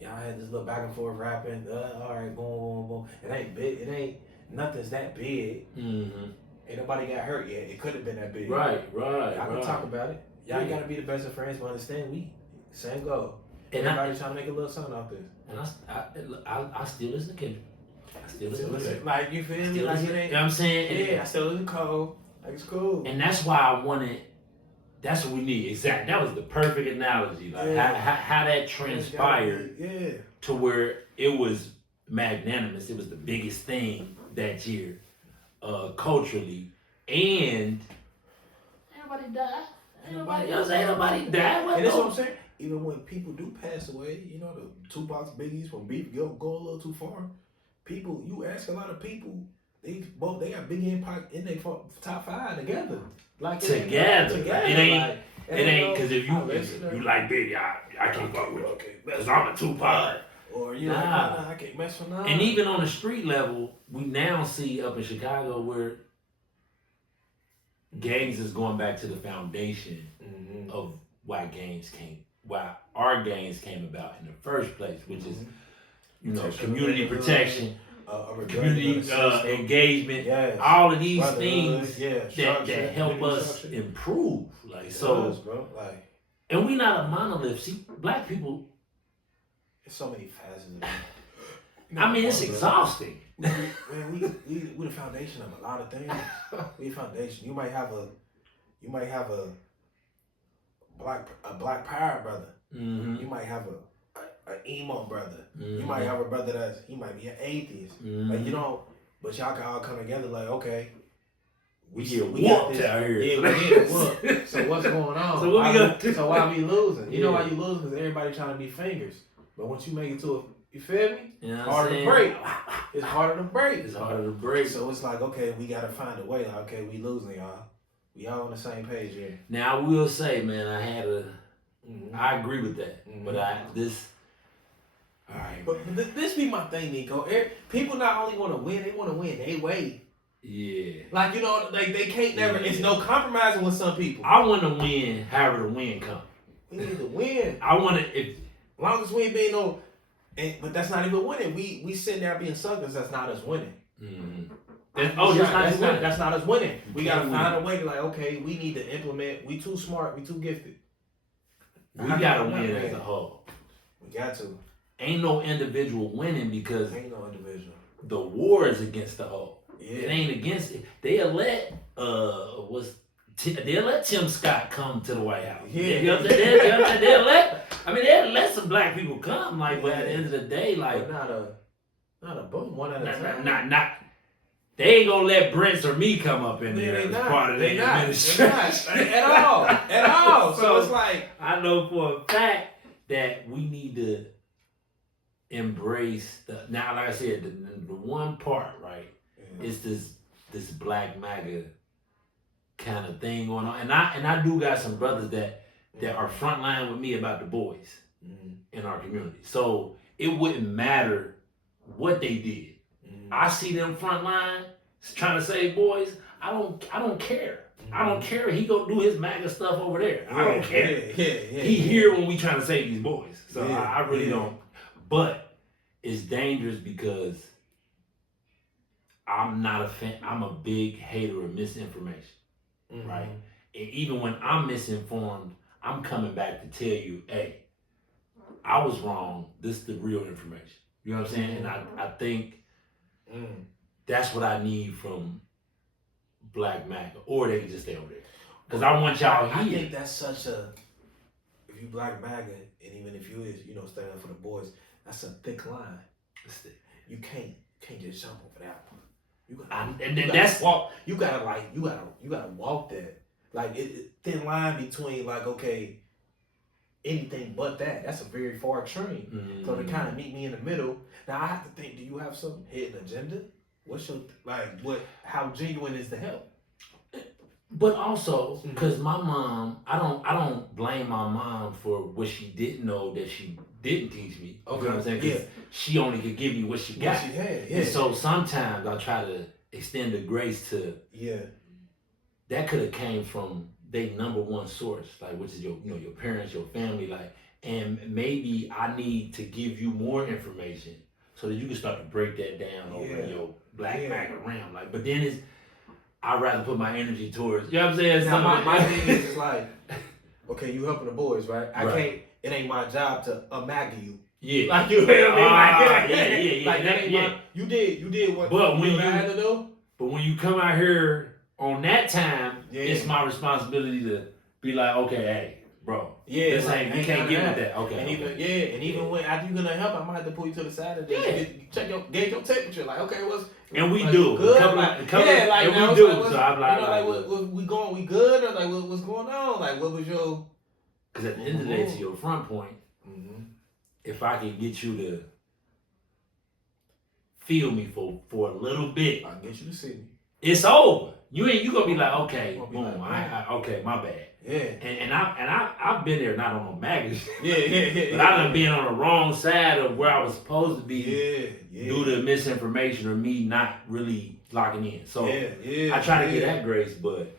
y'all had this little back and forth rapping. All right, boom. It ain't big. It ain't nothing's that big. Ain't nobody got hurt yet. It could have been that big. Right. Y'all can talk about it. Y'all ain't gotta be the best of friends, but understand we same goal. And everybody trying to make a little something out this. And I still listen to Kendrick. I still listen to Kendrick. Like you feel me? Like it ain't. You know what I'm saying? Yeah, I still listen to Cole. Like it's cool. And that's why I wanted. That's what we need. Exactly. That was the perfect analogy. Like how that transpired to where it was magnanimous. It was the biggest thing that year, culturally, and everybody died. Ain't nobody died. And that's what I'm saying. Even when people do pass away, you know, the Tupac's, Biggie's, when beef go a little too far, people, you ask a lot of people, they got Biggie and Pac in their top 5 together. Like together. It ain't because if you like Biggie, I can't fuck with you. Because I'm a Tupac. Or you know, I can't mess with And even on the street level, we now see up in Chicago where gangs is going back to the foundation of why our gangs came about in the first place, which is, you know, community protection, community engagement, all of these things that help us improve. Like and we not a monolith. See, black people. There's so many facets of it. I mean, it's exhausting. We the foundation of a lot of things. We the foundation. You might have a black power brother. You might have a emo brother. You might have a brother he might be an atheist. Like you know, but y'all can all come together. Like okay, we got this out here. Yeah, we get whooped. So what's going on? So why we losing? You know why you losing? Because everybody trying to be fingers. But once you make it to you feel me? You know harder to break. It's harder to break. It's harder to break. So it's like, okay, we gotta find a way. Like, okay, we losing, y'all. We all on the same page here. Now I will say, man, I agree with that. But all right. But this be my thing, Nico. People not only want to win, they want to win their way. Yeah. Like, you know, like they can't never. It's no compromising with some people. I want to win, however the win comes. We need to win. I want to. As long as we ain't being no. But that's not even winning. We sitting there being suckers. That's not us winning. That's not us winning. We gotta find a way to like, okay, we need to implement. We too smart. We too gifted. We gotta win as a whole. We got to. Ain't no individual winning because ain't no individual. The war is against the whole. Yeah. It ain't against it. They'll let they'll let Tim Scott come to the White House. Yeah. They'll let some black people come. Like, but at the end of the day, like, but not a bum one at a time. Not. They ain't gonna let Brince or me come up in there as part of their administration. At all. So it's like, I know for a fact that we need to embrace now, like I said, the one part, right, is this Black MAGA kind of thing going on. And I do got some brothers that are frontline with me about the boys in our community. So it wouldn't matter what they did. I see them frontline trying to save boys. I don't care. I don't care. He go do his MAGA stuff over there. I don't care. He here when we trying to save these boys. So I really don't. But it's dangerous because I'm not a fan. I'm a big hater of misinformation. Right? And even when I'm misinformed, I'm coming back to tell you, hey, I was wrong. This is the real information. You know what I'm saying? And I think that's what I need from Black MAGA, or they can just stay over there. Because I want y'all here. I think that's such a, if you Black MAGA, and even if you is, standing up for the boys, that's a thick line. You can't just jump over that one. You gotta walk that. Like thin line between like, okay, anything but that. That's a very far train. So to kind of meet me in the middle. Now I have to think, do you have some hidden agenda? What's your how genuine is the help? But also, because my mom, I don't blame my mom for what she didn't know that she didn't teach me. Okay. You know what I'm saying? Because she only could give me what she got. What she had, And so sometimes I try to extend the grace to that could have came from their number one source, like which is your parents, your family, like, and maybe I need to give you more information so that you can start to break that down over in your Black MAGA realm. Like, but then I'd rather put my energy towards, you know what I'm saying? Now my thing is like, okay, you helping the boys, right? It ain't my job to MAGA you. Yeah. Like, you feel me? Like, that ain't you did what you had to do. But when you come out here on that time, it's my responsibility to be like, okay, hey, bro. You can't get with that. Okay. And even when after you're gonna help, I might have to pull you to the side and check gauge your temperature. Like, okay, and we do. Good. So I'm like, we good, or like what's going on? Like, what was your? Because at the end of the day, to your front point, if I can get you to feel me for a little bit, I can get you to see me. It's over. You gonna be like, okay, boom, okay, my bad. Yeah. And I've been there, not on a magazine. But I done been on the wrong side of where I was supposed to be due to misinformation or me not really locking in. So I try to get that grace, but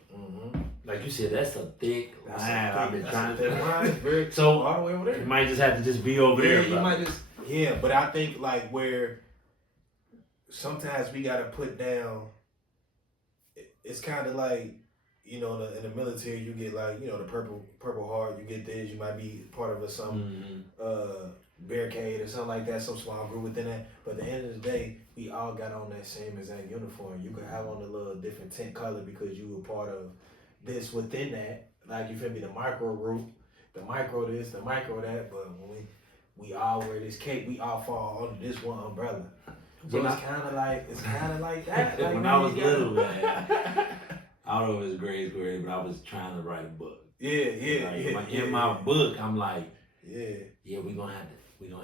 like you said, that's a thick line. I've been trying to. So all the way over there. You might just have to just be over there. You might just but I think like where sometimes we gotta put down. It's kind of like, in the military, you get like, the purple heart, you get this, you might be part of some barricade or something like that, some small group within that. But at the end of the day, we all got on that same exact uniform. You could have on a little different tint color because you were part of this within that. Like, you feel me, the micro group, the micro this, the micro that. But when we all wear this cape, we all fall under this one umbrella. So it's kind of like that. Like, when I was little, man, I don't know if it's grade school, but I was trying to write a book. In my book, I'm like, we gonna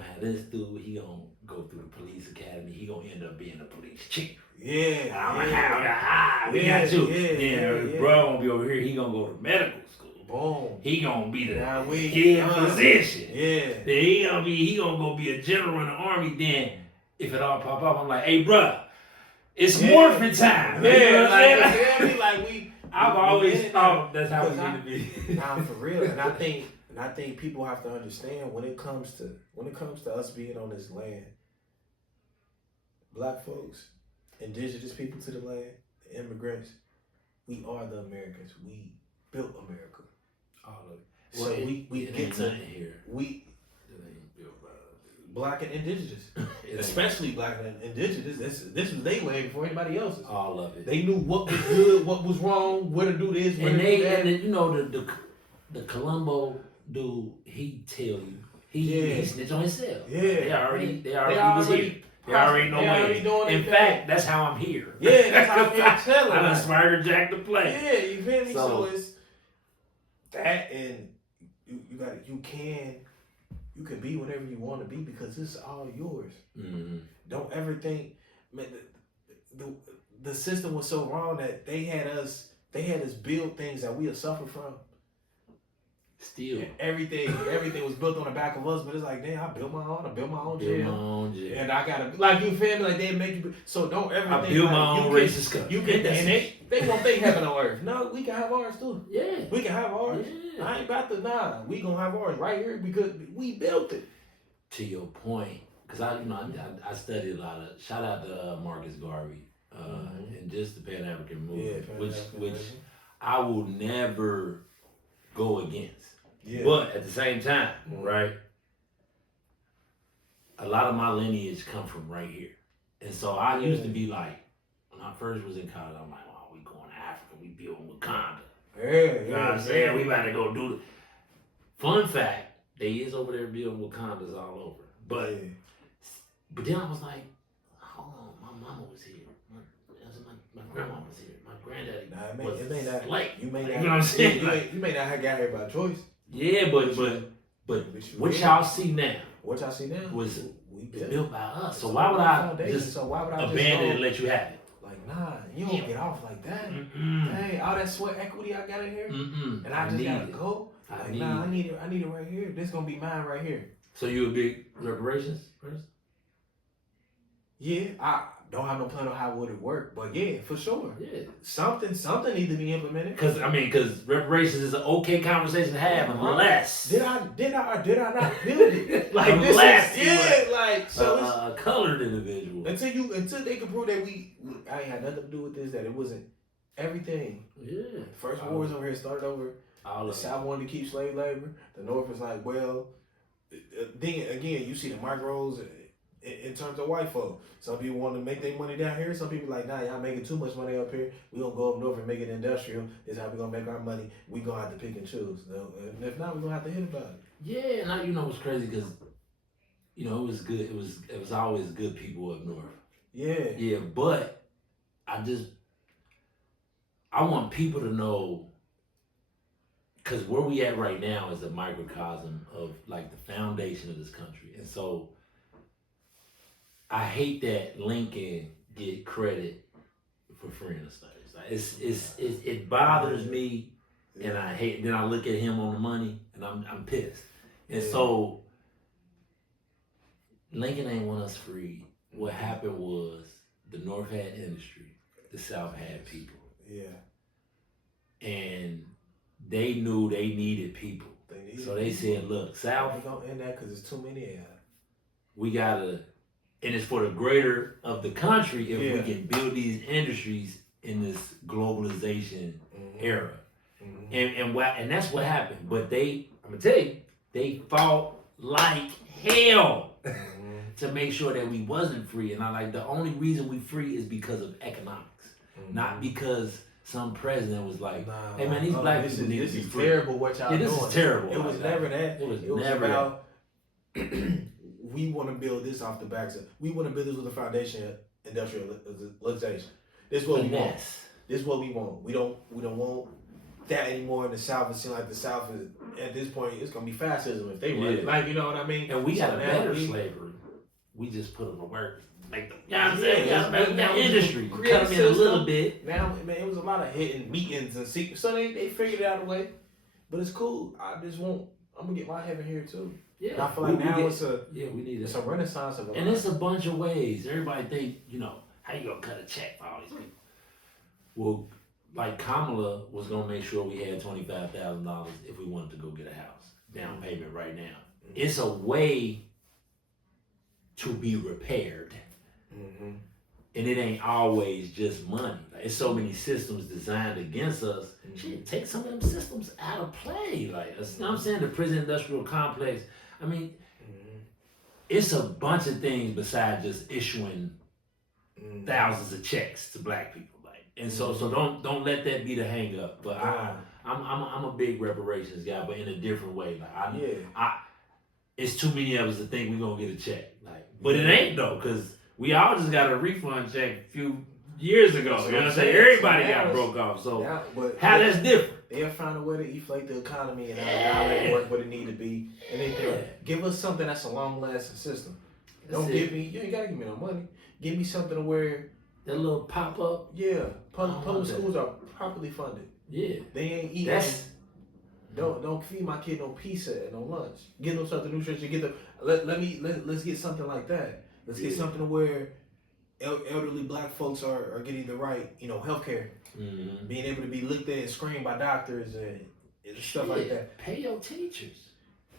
have this dude. He gonna go through the police academy. He gonna end up being a police chief. We got you. Bro gonna be over here. He gonna go to medical school. Boom. He gonna be the head physician. Then he gonna go be a general in the army. Then if it all pop up, I'm like, hey, bruh, it's morphin' time. I've always thought that's how we need to be. Nah, for real. And I think people have to understand when it comes to us being on this land, Black folks, indigenous people to the land, immigrants, we are the Americans. We built America. All of it. So we get to here. black and indigenous, especially black and indigenous. This was their way before anybody else's. All of it. They knew what was good, what was wrong, where to do this, where And to do that. and you know the Colombo dude, he tell you he snitch on himself. Yeah, they already was here. They already know where. In fact, that's how I'm here. Yeah, that's how I'm telling. I done Smarter Jack to play. Yeah, you feel me? So it's that, and you can be whatever you want to be because it's all yours. Mm-hmm. Don't ever think, man. The system was so wrong that they had us build things that we'll suffer from. Still, everything was built on the back of us, but it's like, damn, I built my own jail. jail. And I gotta, like, you feel me? Like, they make you, so don't ever think, build my own racist country. You can, and they want their heaven on earth. No, we can have ours too. Yeah. We can have ours. Yeah. I ain't about to, we gonna have ours right here because we built it. To your point, because I studied a lot of, shout out to Marcus Garvey, and just the Pan-African movement, which I will never go against. Yeah. But at the same time, right, a lot of my lineage come from right here. And so I used to be like, when I first was in college, I'm like, oh, we going to Africa, we building Wakanda. You know what I'm saying? We about to go do it. Fun fact, they is over there building Wakandas all over. But then I was like, hold on, my mama was here. My grandma was here. My granddaddy was slave. You know what I'm saying? You may not have got here by choice. Yeah, but what y'all see now? What y'all see now was built by us. So why would I just abandon it and let you have it? Like, nah, you don't get off like that. Hey, all that sweat equity I got in here, and I just gotta go. I need it right here. This gonna be mine right here. So you a big reparations person? Yeah, I don't have no plan on how would it work, but yeah, for sure. Yeah, something needs to be implemented. Because reparations is an okay conversation to have, unless did I not build it? Like unless this, like so a colored individual. Until they can prove that I ain't had nothing to do with this, that it wasn't everything. Yeah, first wars over here started over. The South wanted to keep slave labor. The North was like, well, then again, you see the micros in terms of white folk. Some people want to make their money down here. Some people like, nah, y'all making too much money up here. We gonna go up north and make it industrial. This is how we gonna make our money. We gonna have to pick and choose. And if not, we gonna have to hit about it. Yeah, and you know what's crazy because, it was good. It was always good people up north. Yeah. Yeah, but I want people to know. Because where we at right now is a microcosm of like the foundation of this country. And so I hate that Lincoln get credit for freeing the slaves. Like it bothers me, and I hate. Then I look at him on the money, and I'm pissed. And so Lincoln ain't want us free. What happened was the North had industry, the South had people. Yeah. And they knew they needed people. So they said, look, South. They gonna end that because it's too many of them. We gotta, and it's for the greater of the country if we can build these industries in this globalization era. And that's what happened. But I'm gonna tell you, they fought like hell to make sure that we wasn't free. And the only reason we free is because of economics, not because some president was like, hey man, these black people need to be free. This is terrible what y'all doing. This is terrible. It was never that. It was never about, we want to build this off the backs of, we want to build this with a foundation of industrialization. This is what we want. This is what we want. We don't want that anymore in the South. It seems like the South is, at this point, it's going to be fascism if they run it. Like, you know what I mean? And we got a better slavery. We just put them to work. Like, you know what I'm saying? We got industry. We cut them in a little bit. Now, man, it was a lot of hitting meetings and secrets. So they figured out a way. But it's cool. I'm going to get my heaven here too. Yeah. And I feel like we need it's a renaissance of it. And it's a bunch of ways. Everybody think, how you going to cut a check for all these people? Well, like Kamala was going to make sure we had $25,000 if we wanted to go get a house. Down payment right now. It's a way to be repaired. And it ain't always just money. Like, it's so many systems designed against us. Shit, take some of them systems out of play. Like, you know what I'm saying? The prison industrial complex. I mean, it's a bunch of things besides just issuing thousands of checks to black people. Like, and so don't let that be the hang up. But I'm a big reparations guy, but in a different way. Like it's too many of us to think we're gonna get a check. Like, but it ain't though, because we all just got a refund check a few years ago. You know what I'm saying? Everybody got broke off. So how that's different? They'll find a way to inflate the economy and how it work what it need to be. And they give us something that's a long lasting system. Don't give me, you ain't gotta give me no money. Give me something to where that little pop up. Yeah, public schools are properly funded. Yeah, they ain't eating. Don't feed my kid no pizza and no lunch. Get them something nutritious. Get them. Let's get something like that. Let's get something to where elderly black folks are getting the right, healthcare, being able to be looked at and screened by doctors and stuff like that. Pay your teachers.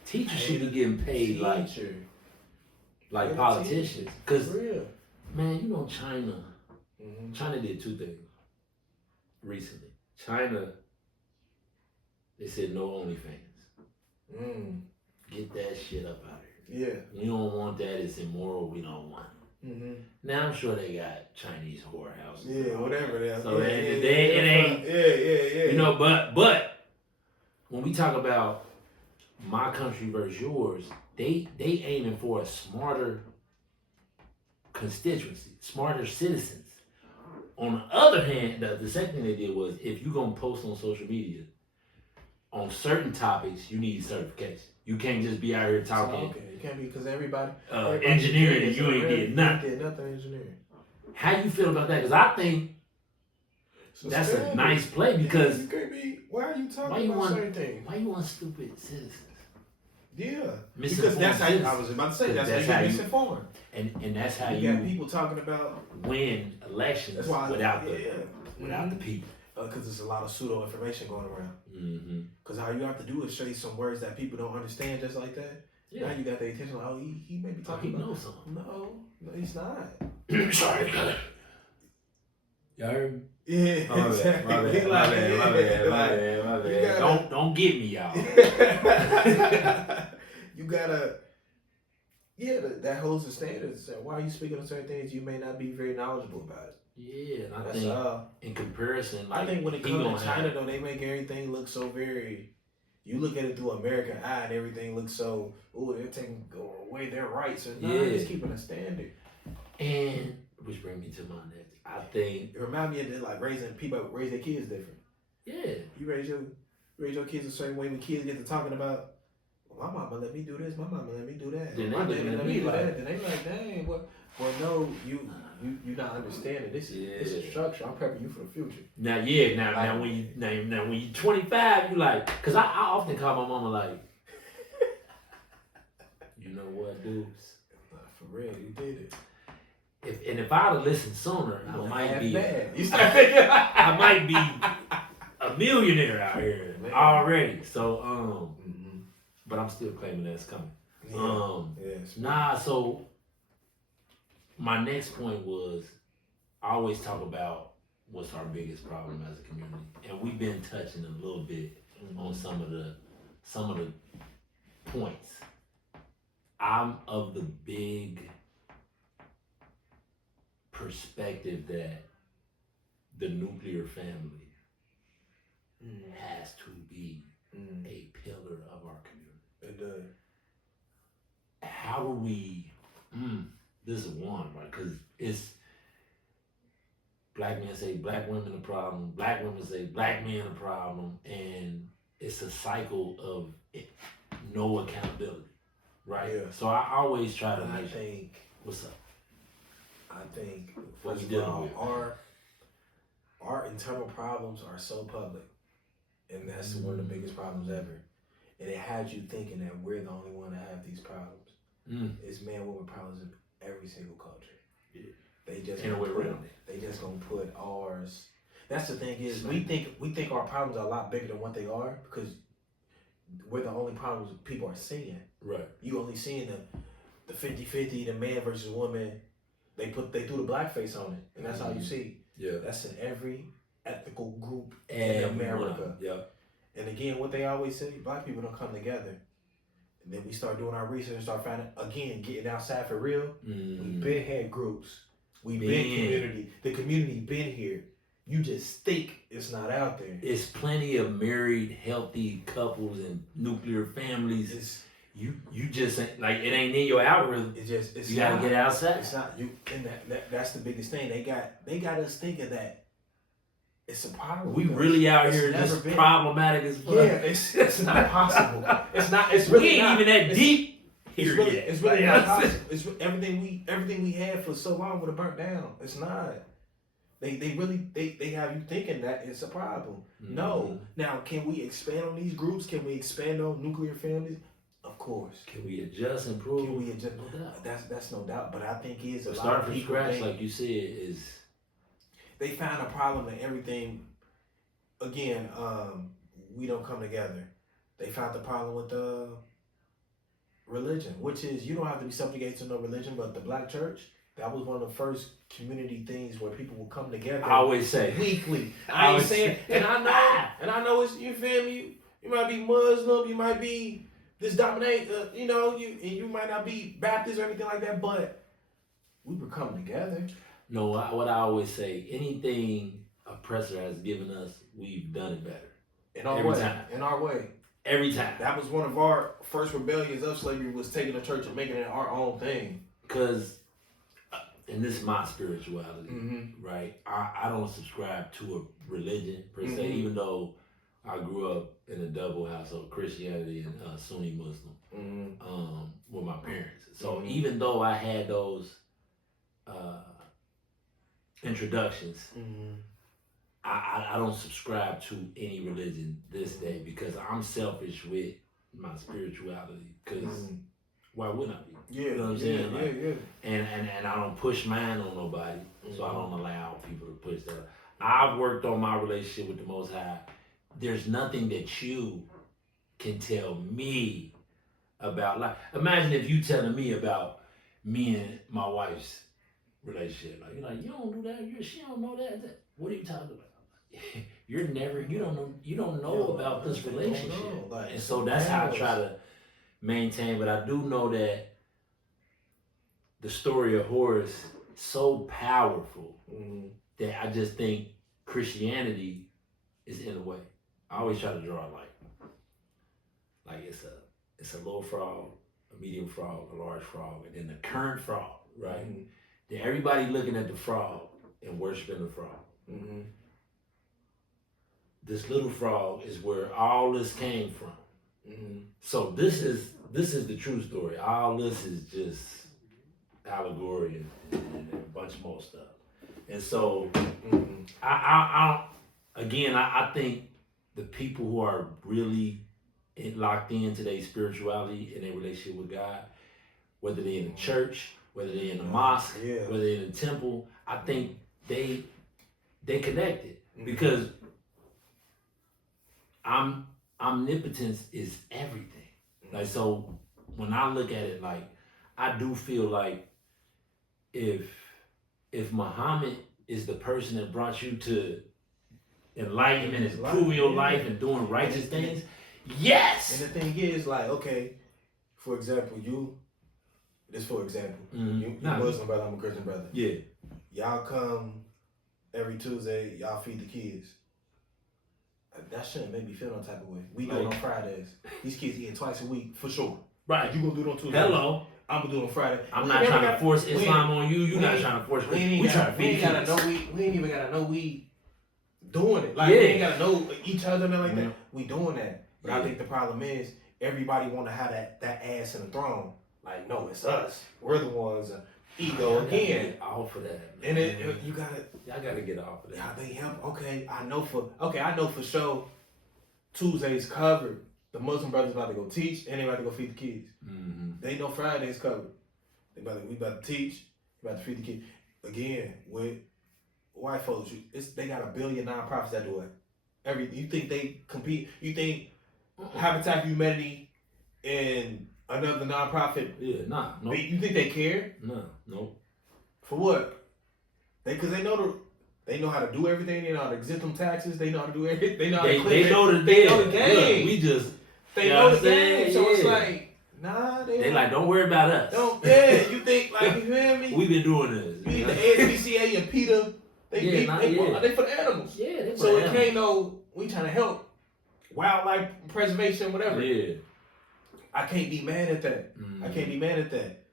Teachers should be getting paid like politicians. Cause man, China did two things recently. China, they said no OnlyFans. Get that shit up out of here. Yeah. We don't want that. It's immoral. We don't want it. Now I'm sure they got Chinese whorehouses. Yeah, whatever they are. So it ain't. Yeah. But when we talk about my country versus yours, they aiming for a smarter constituency, smarter citizens. On the other hand, the second thing they did was, if you're gonna post on social media on certain topics, you need certification. You can't just be out here talking. Okay, you can't be, because everybody engineering and you ain't getting nothing. You nothing engineering. How you feel about that? Because I think that's a nice play, because you can't be. Why are you talking about certain things? Why you want stupid citizens? Yeah, because that's how I was about to say. That's how you get misinformed. And that's how you got people talking about win elections without the people. Because there's a lot of pseudo information going around. Because all you have to do is say some words that people don't understand, just like that. Now you got their attention. Like, he may be talking about. He knows something. No, he's not. Sorry. Y'all heard me? Yeah, exactly. My bad. Don't get me, y'all. You gotta, that holds the standards. Why are you speaking on certain things you may not be very knowledgeable about it? Yeah, and I think in comparison, I think when it comes to China, though, they make everything look so very. You look at it through American eye, and everything looks so. They're taking away their rights, and just keeping a standard. And which brings me to my next. I think it reminds me of raising their kids different. Yeah, you raise your kids a certain way. When kids get to talking about, well, my mama let me do this, my mama let me do that. Then my daddy let me do that. Then they like, dang, what? Well, no, you not understanding. This is structure. I'm prepping you for the future. Now, now when you 25, you like, cause I often call my mama like, you know what, dudes? For real, you did it. If I'd have listened sooner, I might be a millionaire out here already. So but I'm still claiming that's coming. So my next point was, I always talk about what's our biggest problem as a community, and we've been touching a little bit on some of the points. I'm of the big perspective that the nuclear family has to be a pillar of our community. It does. How do we? This is one, right? Because it's black men say black women a problem, black women say black men a problem, and it's a cycle of no accountability, right? Yeah. So I always try to make. What's up? I think, first of all, our internal problems are so public, and that's one of the biggest problems ever. And it has you thinking that we're the only one that have these problems. It's man-woman problems in every single culture. Yeah. They just gonna put ours. That's the thing is, we think our problems are a lot bigger than what they are, because we're the only problems people are seeing. Right. You only seeing the 50-50, the man versus woman. They threw the blackface on it, and that's how you see. Yeah. That's in every ethical group in America. Yeah. And again, what they always say, black people don't come together. And then we start doing our research and start finding, again, getting outside for real. We've been had groups. We've been community. The community been here. You just think it's not out there. It's plenty of married, healthy couples and nuclear families. You just like it ain't in your algorithm. It's you gotta get outside. It's not you, and that's the biggest thing. They got us thinking that it's a problem. We really out here just problematic as fuck. Yeah, it's not possible. It's not. It's really we ain't not, even that deep here yet. It's really not possible. It's everything we had for so long would have burnt down. It's not. They really have you thinking that it's a problem. Mm-hmm. No. Now, can we expand on these groups? Can we expand on nuclear families? Of course. Can we adjust, improve? Can we adjust? No doubt. That's no doubt. But I think is a lot start of from people scratch, like you said, is they find a problem in everything. Again, we don't come together. They found the problem with religion, which is you don't have to be subjugated to no religion, but the black church. That was one of the first community things where people will come together. I always say weekly. I ain't saying, and I know it's your family. You might be Muslim, you might be this dominate, you might not be Baptist or anything like that, but we were coming together. No, what I always say, anything oppressor has given us, we've done it better. In our way. Every time. That was one of our first rebellions of slavery, was taking the church and making it our own thing. Because. And this is my spirituality, right? I don't subscribe to a religion per se, even though I grew up in a double household, Christianity and Sunni Muslim, with my parents. So even though I had those introductions, I don't subscribe to any religion this day because I'm selfish with my spirituality. Because why wouldn't I be? Yeah, you know what I'm saying? Yeah. And I don't push mine on nobody, so I don't allow people to push that. I've worked on my relationship with the Most High. There's nothing that you can tell me about. Like, imagine if you telling me about me and my wife's relationship. Like, you're like, you don't do that. She don't know that. What are you talking about? You don't know about this relationship. Like, and so that's how I try to maintain. But I do know that the story of Horus is so powerful that I just think Christianity is in the way. I always try to draw a line. Like it's a low frog, a medium frog, a large frog, and then the current frog, right? Then everybody looking at the frog and worshiping the frog. This little frog is where all this came from. So this is the true story. All this is just allegory and a bunch more stuff. And so I think the people who are really locked into their spirituality and their relationship with God, whether they're in the church, whether they're in the mosque, whether they're in the temple, I think they connected because omnipotence is everything. Like, so when I look at it, like, I do feel like if Muhammad is the person that brought you to enlightenment and improving your life and doing righteous things, yes. And the thing is, like, okay, for example, you Muslim brother, I'm a Christian brother. Yeah. Y'all come every Tuesday, y'all feed the kids. That shouldn't make me feel no type of way. We do it on Fridays. These kids eating twice a week, for sure. Right. You gonna do it on Tuesday. Hello. I'm gonna do it on Friday. I'm not trying to force Islam on you. You're not trying to force me. We trying to feed kids. We ain't even gotta know we doing it. Like, we ain't gotta know each other and like that. We doing that. But I think the problem is everybody wanna have that ass in the throne. Like, no, it's us. We're the ones. Ego again. Get off of that, man. And y'all gotta get off of that. Y'all think help? Okay, I know for sure. Tuesday's covered. The Muslim brothers about to go teach, and they about to go feed the kids. They know Friday's covered. We about to teach. We about to feed the kids. Again, with white folks, they got 1 billion nonprofits that do it. You think they compete? You think Habitat for Humanity and another nonprofit? Yeah, no. You think they care? No. For what? Because they know how to do everything. They know how to exempt them taxes. They know how to do everything. They know how to clean. They know the game. Look, we just they know the game. So it's like, Nah, they like, don't worry about us. You think like, you feel me? We've been doing this. Me, the SPCA and PETA, they for the animals. Yeah, they for so the it animals. can't no, we trying to help wildlife preservation, whatever. Yeah. I can't be mad at that. I can't be mad at that.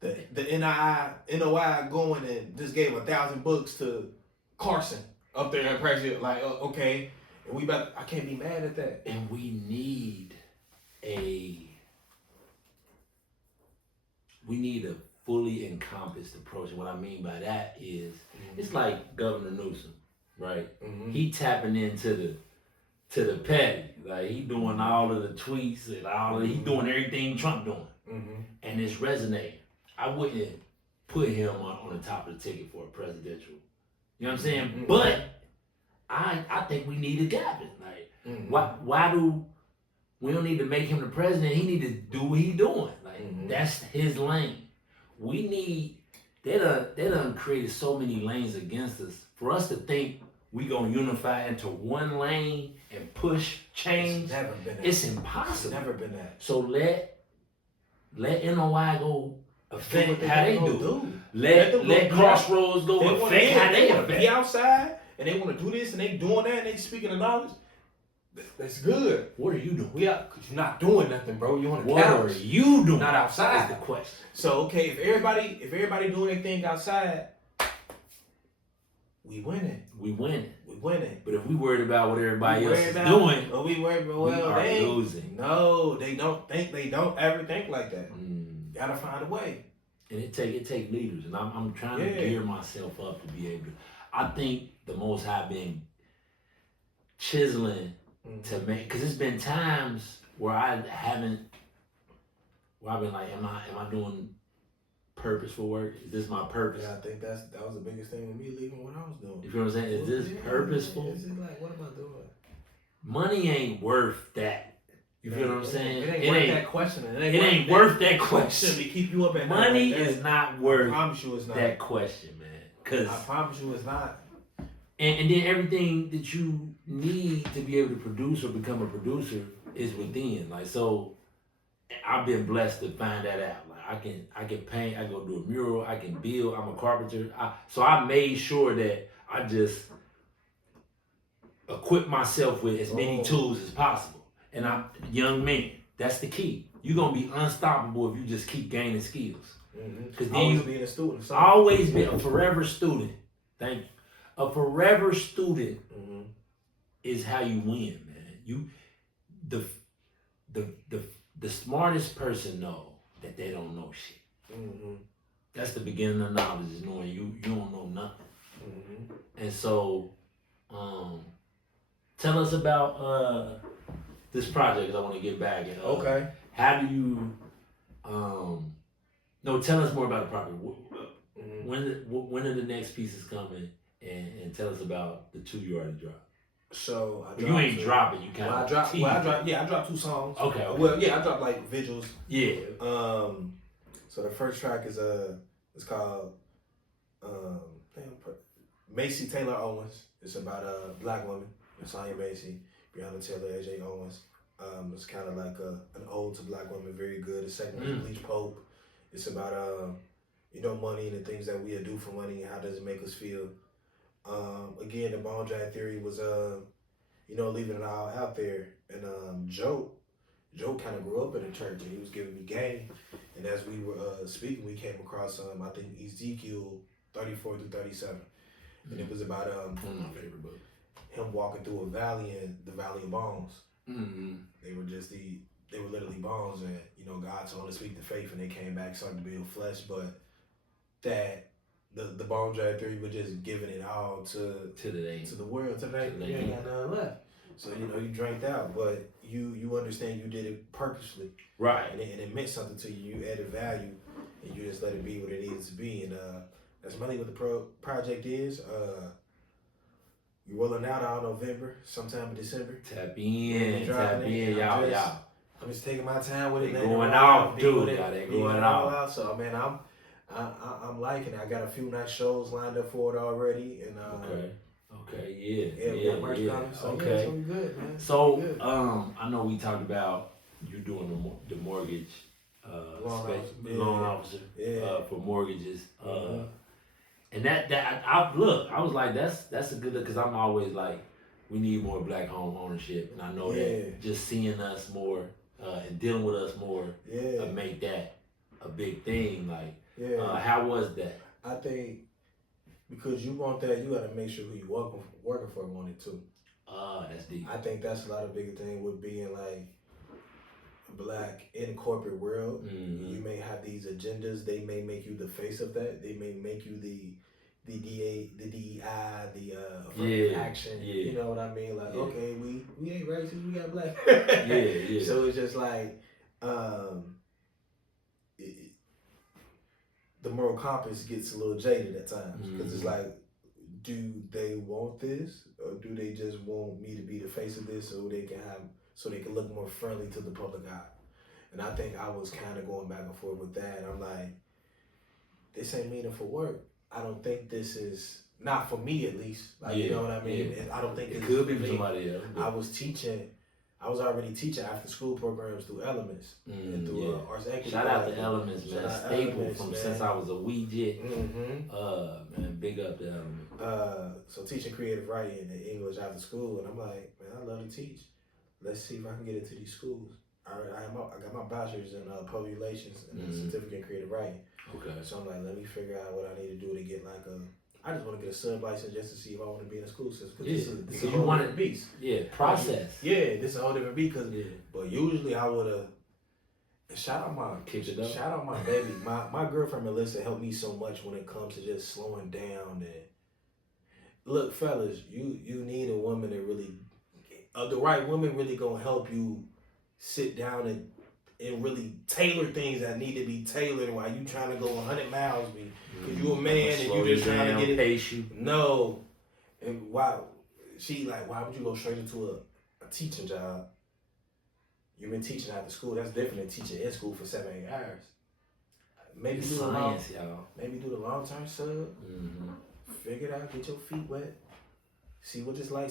The NOI going and just gave 1,000 books to Carson up there in President. Like, okay, and I can't be mad at that. And we need a fully encompassed approach. And what I mean by that is, it's like Governor Newsom, right? He tapping into the petty. Like, he doing all of the tweets and all of, he doing everything Trump doing. And it's resonating. I wouldn't put him on the top of the ticket for a presidential. You know what I'm saying? But I think we need a Gavin. Like, why do we don't need to make him the president? He need to do what he's doing. Like, that's his lane. We need, they done created so many lanes against us. For us to think we gonna unify into one lane and push change, it's never been that. It's impossible. It's never been that. So let NOI go affect how they do. Let Crossroads go affect how they affect. Be outside and they want to do this and they doing that and they speaking the knowledge. That's good. What are you doing? Cause you're not doing nothing, bro. You on the couch. What are you doing? Not outside. That's the question. So okay, if everybody doing their thing outside, we winning. We winning. But if we worried about what everybody else is doing, we worried about, we are losing. No, they don't ever think like that. Gotta find a way. And it take leaders, and I'm trying to gear myself up to be able to. I think the Most High been chiseling to make, because it's been times where I've been like, am I doing purposeful work? Is this my purpose? Yeah, I think that was the biggest thing with me leaving what I was doing. You feel what I'm saying? Is this purposeful? Is it like, what am I doing? Money ain't worth that. You feel what I'm saying? It ain't worth that question. It ain't worth that question. To keep you up at night. Money is not worth I promise you it's not. that question, man. I promise you it's not. And then everything that you need to be able to produce or become a producer is within. Like, so I've been blessed to find that out. Like, I can paint, I can go do a mural, I can build, I'm a carpenter. So I made sure that I just equip myself with as many tools as possible. And young men, that's the key. You're gonna be unstoppable if you just keep gaining skills. Because always being a student. Always be a forever student. Thank you. A forever student is how you win, man. The smartest person know that they don't know shit. That's the beginning of knowledge, is knowing you don't know nothing. And so, tell us about this project, because I want to get back. Okay. How do you? No, tell us more about the project. When are the next pieces coming? And tell us about the two you already dropped. So you ain't dropping. You kind of. I dropped 2 songs. Okay. Well, yeah, I dropped like visuals. Yeah. So the first track is it's called Macy Taylor Owens. It's about a black woman, Sonya Macy, Breonna Taylor, AJ Owens. It's kind of like an ode to black women, very good. The second one is Bleach Pope. It's about money and the things that we do for money and how does it make us feel. Again, the bone drag theory was leaving it all out there. And Joe kind of grew up in the church and he was giving me game. And as we were speaking, we came across I think Ezekiel 34 through 37, and it was about one of my favorite books. Him walking through a valley and the valley of bones. They were literally bones, and God told them to speak to faith, and they came back started to build flesh, but that the bone drag theory was just giving it all to the world today. You ain't got nothing left. So you drank out, but you understand you did it purposely, right? And it meant something to you. You added value, and you just let it be what it needs to be. And that's mainly what the project is. We're rolling out all November, sometime in December. Tap in, y'all. I'm just taking my time with it. They going off, dude. They going off. So man, I'm liking it. I got a few nice shows lined up for it already, and yeah. So, okay. Yeah, so we good, man. So I know we talked about you doing the mortgage loan officer for mortgages. And that I was like, that's a good look, because I'm always like, we need more black home ownership, and I know that just seeing us more and dealing with us more make that a big thing. Like, how was that? I think because you want that, you got to make sure who you working for want it too. That's deep. I think that's a lot of bigger thing with being like black in corporate world. You may have these agendas. They may make you the face of that. They may make you the DEI, the affirmative action. You know what I mean? Like, okay, we ain't racist. We got black. So it's just like the moral compass gets a little jaded at times, because it's like, do they want this, or do they just want me to be the face of this so they can look more friendly to the public eye? And I think I was kind of going back and forth with that. I'm like, this ain't meaningful work. I don't think this is, not for me at least. Like, you know what I mean? I don't think it could be for somebody else. I was already teaching after school programs through Elements and through Arts Equity. Shout out to Elements, man. Staple from since I was a wee jit. Man, big up to Elements. So teaching creative writing and English after school, and I'm like, man, I love to teach. Let's see if I can get into these schools. I got my bachelor's in public relations and a certificate in creative writing. Okay. So I'm like, let me figure out what I need to do to get like I just want to get a sub license just to see if I want to be in a school system. This is a whole different beast. Process. This is a whole different beast. But usually I would have. Shout out my baby. My girlfriend Melissa helped me so much when it comes to just slowing down. And look, fellas, you need a woman that really, the right woman really gonna help you sit down and really tailor things that need to be tailored while you trying to go 100 miles. Because you a man and you just trying to get it. Pace you. No. And why would you go straight into a teaching job? You've been teaching after school. That's different than teaching in school for 7-8 hours. Maybe do science, y'all. Maybe do the long-term sub. Figure it out. Get your feet wet. See what it's like.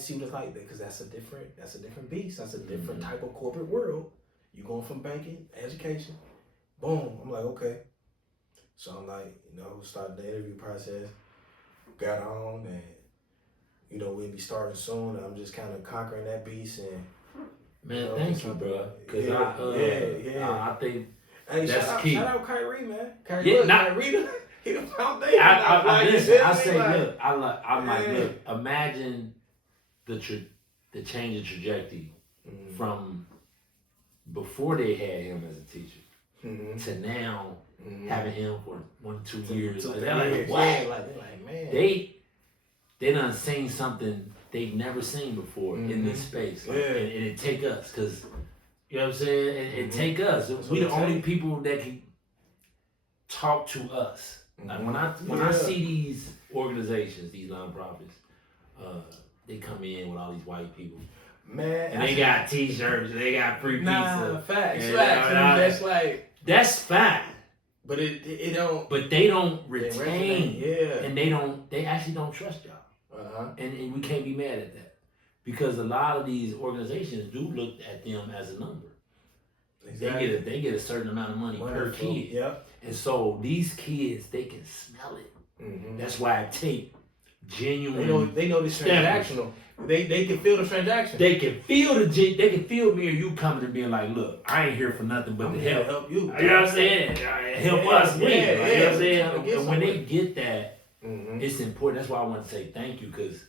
Because that's a different beast. That's a different type of corporate world. You going from banking, education, boom. I'm like, okay. So I'm like, started the interview process. Got on, and we'll be starting soon. I'm just kind of conquering that beast, and man, thank you, bro. Because I think that's key. Shout out Kyrie, man. Kyrie, he the foundation. I'm like, look, imagine the change in trajectory from before they had him as a teacher to now having him for 1-2 years. They're like, what? Man. They done seen something they've never seen before in this space. And it take us, because, you know what I'm saying? It take us. We the only people that can talk to us. Like when I see these organizations, these nonprofits, they come in with all these white people. Man, and they got t-shirts, and they got free pizza. Facts. That's fine. But it don't. But they don't retain. And they actually don't trust y'all. And we can't be mad at that, because a lot of these organizations do look at them as a number. Exactly. They get a certain amount of money per kid. Yep. And so these kids, they can smell it. That's why I take genuine. They know this transactional. They can feel the transaction. They can feel me or you coming and being like, look, I ain't here for nothing but to help you. You know what I'm saying? Help us. You know what I'm saying? And when they get that, it's important. That's why I want to say thank you, because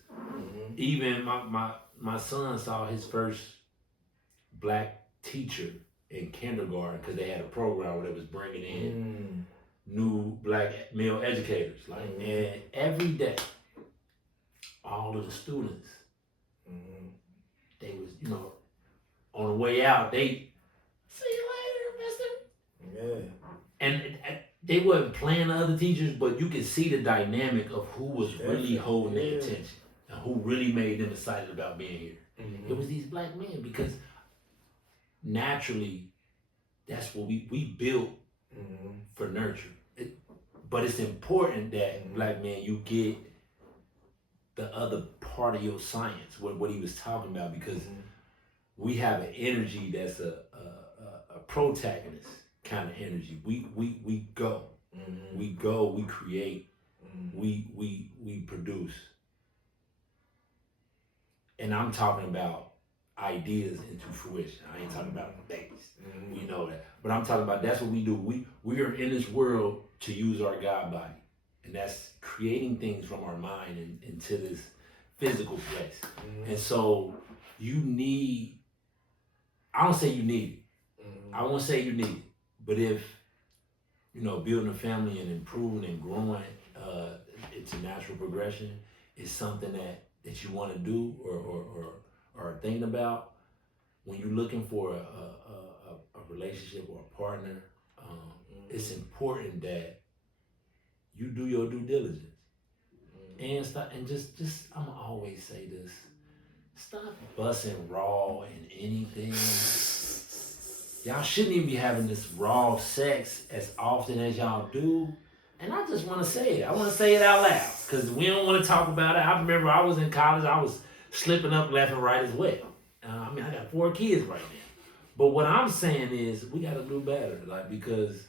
even my son saw his first black teacher in kindergarten, because they had a program where they was bringing in new black male educators. And every day, all of the students, they was, on the way out, they, see you later, mister. And they wasn't playing the other teachers, but you could see the dynamic of who was really holding their attention and who really made them excited about being here. It was these black men, because naturally, that's what we built for nurture. But it's important that black men, you get the other part of your science, what he was talking about, because we have an energy that's a protagonist, kind of energy. We go. Mm-hmm. We go, we create, Mm-hmm. we produce. And I'm talking about ideas into fruition. I ain't talking about babies. Mm-hmm. We know that. But I'm talking about that's what we do. We are in this world to use our God body. And that's creating things from our mind into this physical place. Mm-hmm. And so you need, I don't say you need it. Mm-hmm. I won't say you need it. But if, building a family and improving and growing, it's a natural progression, is something that you want to do or are thinking about, when you're looking for a relationship or a partner, it's important that you do your due diligence. And stop, and just I'm gonna always say this: stop busting raw in anything. Y'all shouldn't even be having this raw sex as often as y'all do. And I just want to say it. I want to say it out loud because we don't want to talk about it. I remember I was in college. I was slipping up left and right as well. I got 4 kids right now. But what I'm saying is we got to do better, because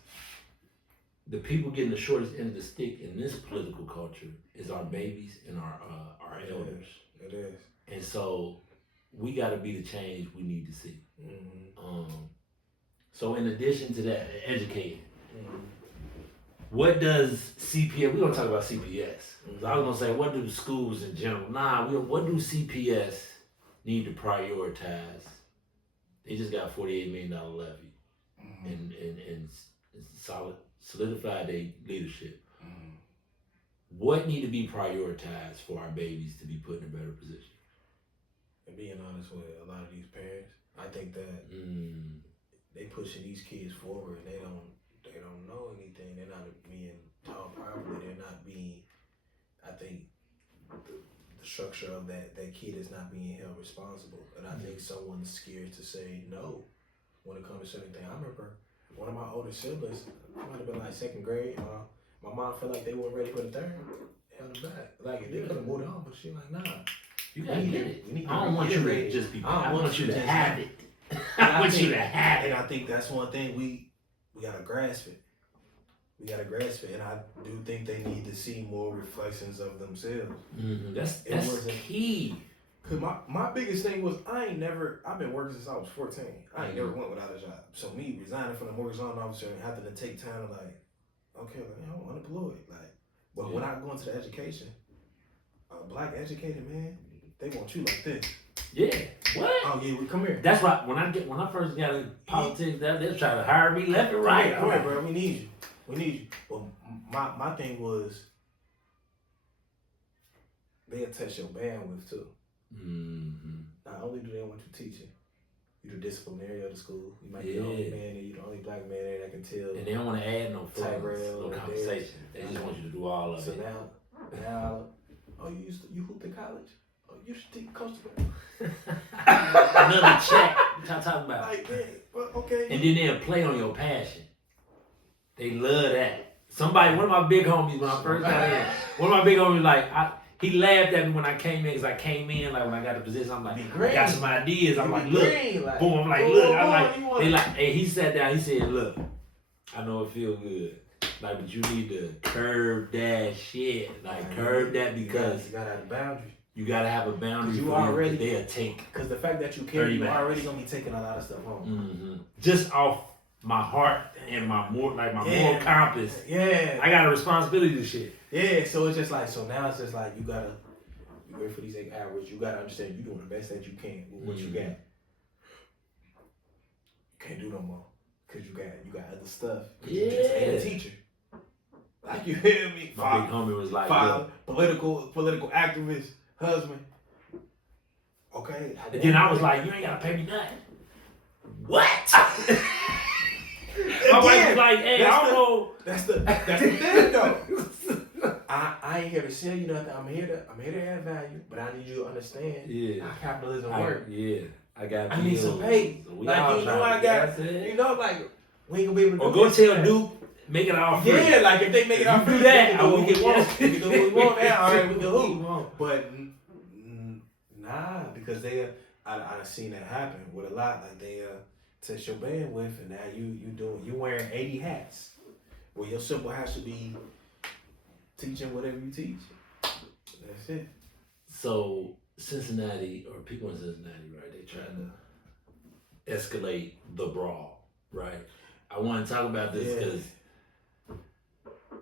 the people getting the shortest end of the stick in this political culture is our babies and our elders. It is. And so we got to be the change we need to see. Mm-hmm. So in addition to that, educating. Mm-hmm. What does CPS? We're gonna talk about CPS. Mm-hmm. I was gonna say, what do schools in general? What do CPS need to prioritize? They just got $48 million levy, and solidify their leadership. Mm-hmm. What need to be prioritized for our babies to be put in a better position? And being honest with a lot of these parents, I think that they pushing these kids forward. They don't know anything. They're not being taught properly. They're not being. I think the structure of that kid is not being held responsible, and I think someone's scared to say no when it comes to certain things. I remember one of my older siblings, might have been like 2nd grade. My mom felt like they weren't ready for the 3rd. Held them back. Like they could have moved on, but she like, nah. You gotta get it. I don't want you to just be. I want you to have it. I want you to have it. And I think that's one thing we gotta grasp it. We gotta grasp it, and I do think they need to see more reflections of themselves. Mm-hmm. That's key. Cause my biggest thing was I've been working since I was 14. I ain't never went without a job. So me resigning from the mortgage loan officer and having to take time to I'm unemployed. But when I go into the education, a black educated man, they want you like this. Yeah. What? Oh yeah, come here. That's why when I first got in politics, they're trying to hire me left and right. Come here, bro. We need you. Well, my thing was they'll test your bandwidth too. Mm-hmm. Not only do they want you teaching, you're the disciplinary of the school. You might be the only man there, you're the only black man there that can tell. And they don't want to add no conversation. They just want you to do all of it. So now, you hooped in college? Oh, you should coach the Another check. What y'all talking about? Okay. And then they'll play on your passion. They love that. One of my big homies when I first got in, he laughed at me when I came in because I came in when I got the position. I'm like, I got some ideas. I'm like, look, boom. I'm like, look. Hey, he sat down. He said, look, I know it feel good. But you need to curb that shit. Curb that because you gotta have boundaries. You gotta have a boundary. You already they'll take. Because the fact that you care, you're already gonna be taking a lot of stuff home. Mm-hmm. Just off my heart and my moral compass. Yeah. I got a responsibility to shit. Yeah. So it's just now it's just you wait for these 8 hours. You gotta understand you're doing the best that you can with what you got. You can't do no more because you got other stuff. You just ain't a teacher. You hear me? My big homie was like, political activist, husband. Okay. And then I was like, you ain't gotta pay me nothing. What? My wife was like, hey, I don't know. That's the thing though. I ain't here to sell you nothing. I'm here to add value, but I need you to understand how capitalism works. Yeah. I need some pay. So we ain't gonna be able to or go tell Duke, make it all free. Yeah, if they make it all free, do that, we can do what we want now. All right, we can hoop. But nah, because I seen that happen with a lot. They test your bandwidth, and now you wearing 80 hats. Well, your simple has to be teaching whatever you teach. That's it. So Cincinnati, or people in Cincinnati, right? They tried to escalate the brawl, right? I want to talk about this because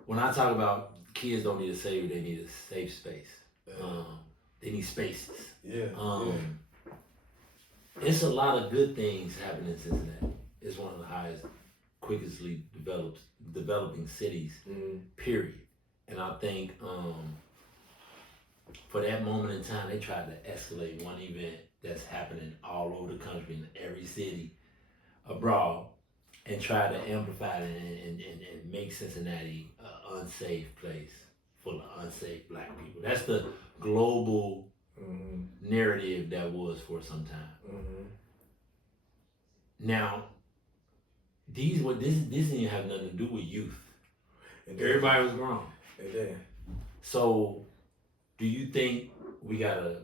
when I talk about kids don't need a savior, they need a safe space. They need spaces. It's a lot of good things happening in Cincinnati. It's one of the highest, quickestly developing cities, period. And I think for that moment in time, they tried to escalate one event that's happening all over the country in every city abroad and try to amplify it and make Cincinnati an unsafe place full of unsafe black people. That's the global narrative that was for some time. Now, this didn't have nothing to do with youth. Everybody was grown. So, do you think we gotta?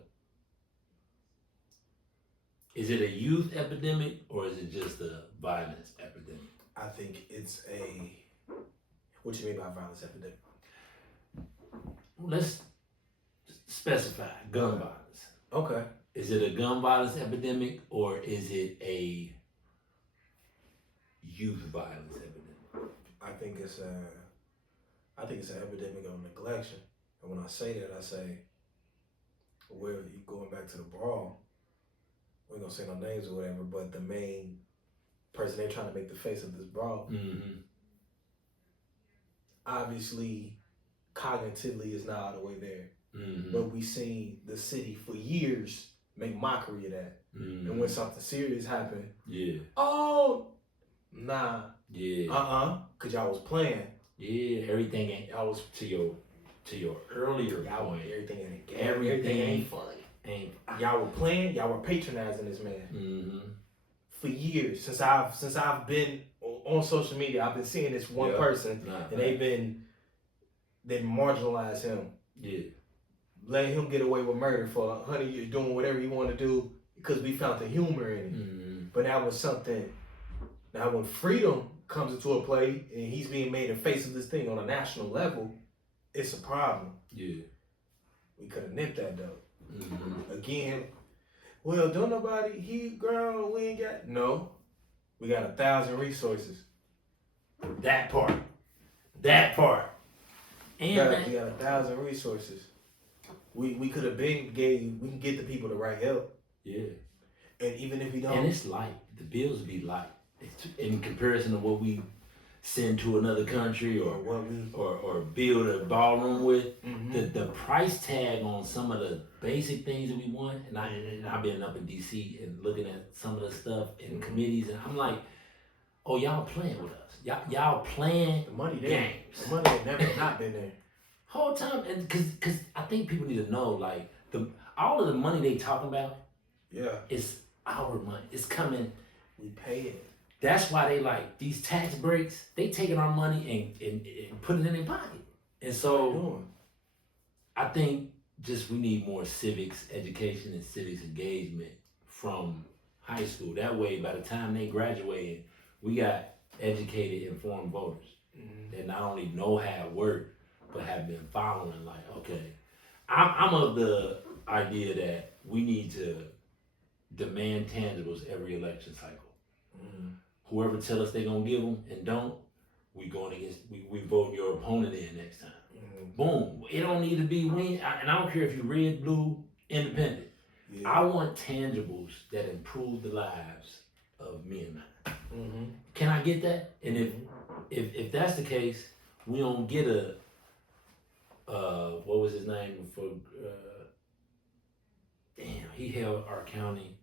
Is it a youth epidemic or is it just a violence epidemic? I think it's a. What you mean by violence epidemic? Let's specify gun violence. Okay. Is it a gun violence epidemic or is it a youth violence epidemic? I think it's an epidemic of neglection. And when I say that, I say, where you going back to the brawl, we ain't gonna say no names or whatever, but the main person they're trying to make the face of this brawl, obviously, cognitively is not all the way there. But we seen the city for years make mockery of that. And when something serious happened, oh, nah. Cause y'all was playing. Everything ain't. I was to your earlier point. Everything ain't funny. Y'all were playing. Y'all were patronizing this man for years. Since I've been on social media, I've been seeing this one person, and they marginalize him. Letting him get away with murder for 100 years, doing whatever he want to do because we found the humor in it. But that was something. Now, when freedom comes into a play and he's being made a face of this thing on a national level, it's a problem. We could have nipped that though. Again, well, don't nobody, he grown, we ain't got, no. We got 1,000 resources. That part. And we got 1,000 resources. We could have been we can get the people the right help. And even if we don't. And it's light. The bills be light. In comparison to what we send to another country or build a ballroom with, the price tag on some of the basic things that we want, and I've been up in DC and looking at some of the stuff in committees, and I'm like, oh, y'all playing with us. Y'all playing the money games. The money had never not been there. Whole time, and cause I think people need to know, like, all of the money they talking about, is our money. It's coming. We pay it. That's why they like these tax breaks. They taking our money and putting it in their pocket. And so I think just we need more civics education and civics engagement from high school. That way, by the time they graduate, we got educated, informed voters that not only know how it works, but have been following. Like, okay, I'm of the idea that we need to demand tangibles every election cycle. Whoever tell us they gonna give them and don't, we vote your opponent in next time. Boom. It don't need to be and I don't care if you red, blue, independent. I want tangibles that improve the lives of me and mine. Can I get that? And if that's the case, we don't get a what was his name for? He held our county.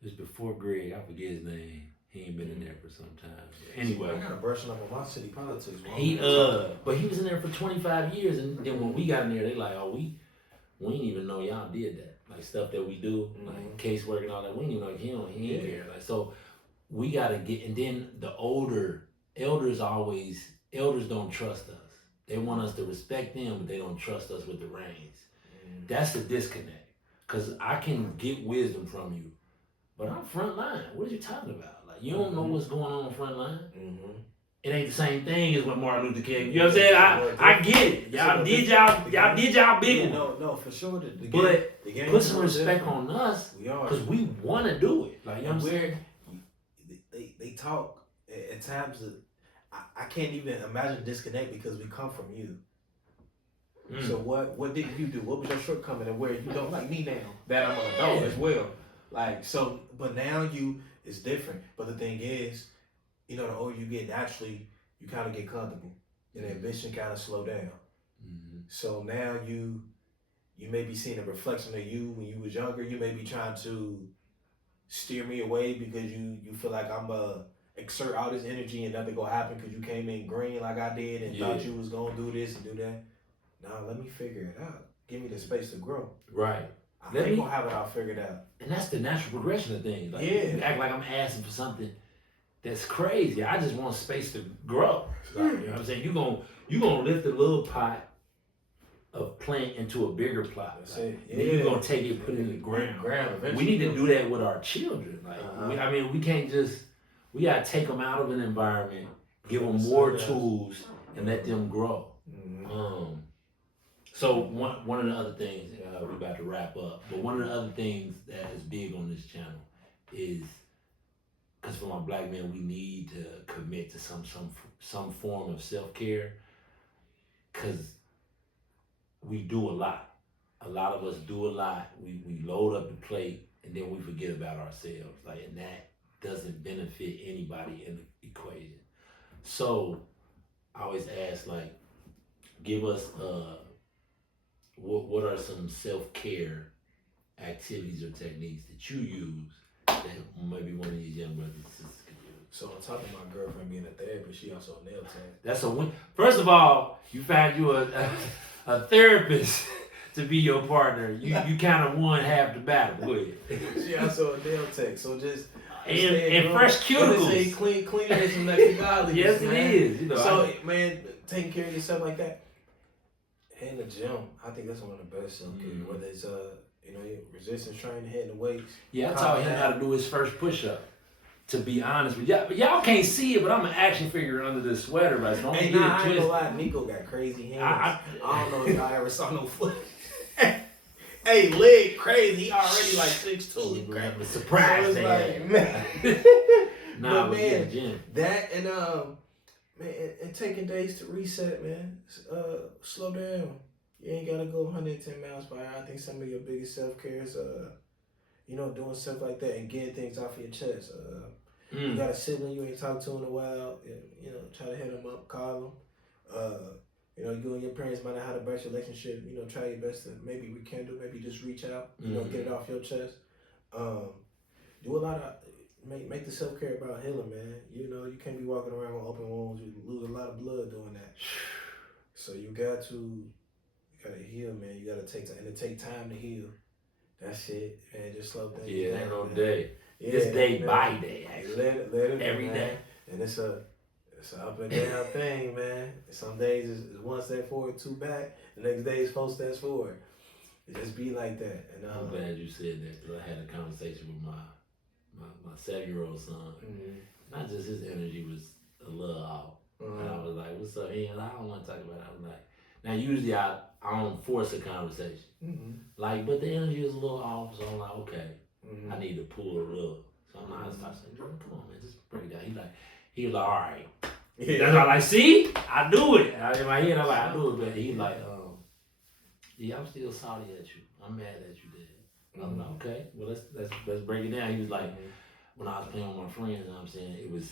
It was before Greg. I forget his name. He ain't been in there for some time. Anyway, I gotta brushing up on my city politics. But he was in there for 25 years, and then when we got in there, they like, oh, we didn't even know y'all did that. Like stuff that we do, like casework and all that. We didn't even know he ain't care. Like so, we gotta get. And then the elders don't trust us. They want us to respect them, but they don't trust us with the reins. That's the disconnect. Cause I can get wisdom from you, but I'm front line. What are you talking about? Like, you don't know what's going on front line. Mm-hmm. It ain't the same thing as what Martin Luther King. You know what I'm saying? I get it. Y'all did y'all big one. No, for sure. But put some respect on us because we want to do it. Like, you know what I'm saying? They talk at times that I can't even imagine disconnect because we come from you. So what did you do? What was your shortcoming and where you don't like me now that I'm an adult as well? Like, so, but now it's different. But the thing is, you know, the older you get, naturally, you kind of get comfortable. And the ambition kind of slow down. Mm-hmm. So now you may be seeing a reflection of you when you was younger. You may be trying to steer me away because you feel like I'm exert all this energy and nothing gonna happen because you came in green like I did and thought you was gonna do this and do that. Now let me figure it out. Give me the space to grow. Right. I ain't gonna have it all figured out. And that's the natural progression of things. Like, you act like I'm asking for something that's crazy. I just want space to grow. Like, you know what I'm saying? You gonna lift a little pot of plant into a bigger plot. Like, and then you're gonna take it, put it in the ground. We need to do that with our children. Like, we can't just. We gotta take them out of an environment, give them more tools, and let them grow. Mm-hmm. So one of the other things, we're about to wrap up, but one of the other things that is big on this channel is, because for my black men, we need to commit to some form of self-care, because we do a lot. A lot of us do a lot. We load up the plate and then we forget about ourselves. Like, and that doesn't benefit anybody in the equation. So I always ask, like, give us what are some self-care activities or techniques that you use that maybe one of these young brothers and sisters could use? So on top of my girlfriend being a therapist, she also a nail tech. That's a win. First of all, you found you a therapist to be your partner. You kind of won half the battle. Go ahead. She also a nail tech. So just and fresh cuticles. Cleaner is some next godly. Yes, it is. You know, so man, taking care of yourself like that. In the gym, I think that's one of the best self-care. Whether it's resistance training, hitting the weights. Yeah, I taught him how to do his first push-up. To be honest with y'all, but y'all can't see it, but I'm an action figure under this sweater, right? So don't get it twisted. I ain't gonna lie, Nico got crazy hands. I don't know if y'all ever saw no foot. Hey, leg crazy. He already like 6'2". Surprise, so like, man. Nah, but man, that and man, and taking days to reset, man. Slow down. You ain't gotta go 110 miles per hour. I think some of your biggest self-care is doing stuff like that and getting things off your chest. You got a sibling you ain't talked to in a while, try to hit them up, call them. You and your parents might not have the best relationship. Try your best to maybe rekindle, maybe just reach out, get it off your chest. Do a lot of, make the self-care about healing, man. You can't be walking around with open wounds. You lose a lot of blood doing that. So you gotta heal, man. You gotta take time, and it take time to heal. That's it, man. Just slow things down. Yeah, ain't no day. It's day by day, actually. Let it every man. Day. And it's an up and down thing, man. Some days is one step forward, two back. The next day is 4 steps forward. It just be like that. And I'm glad you said that, because I had a conversation with my 7-year-old son. Mm-hmm. Not just his energy was a little off. And I was like, what's up? I don't want to talk about it. I was like, now usually I don't force a conversation. Mm-hmm. Like, but the energy is a little off, so I'm like, okay, I need to pull it up. So I'm like, I start saying, come on, man, just break it down. He was like, all right. Yeah. That's all, like, see, I do it. In my head, I'm like, I do it, but he's like, yeah, I'm still salty at you. I'm mad that you did. I'm like, okay, well, let's break it down. He was like, when I was playing with my friends, you know what I'm saying, it was,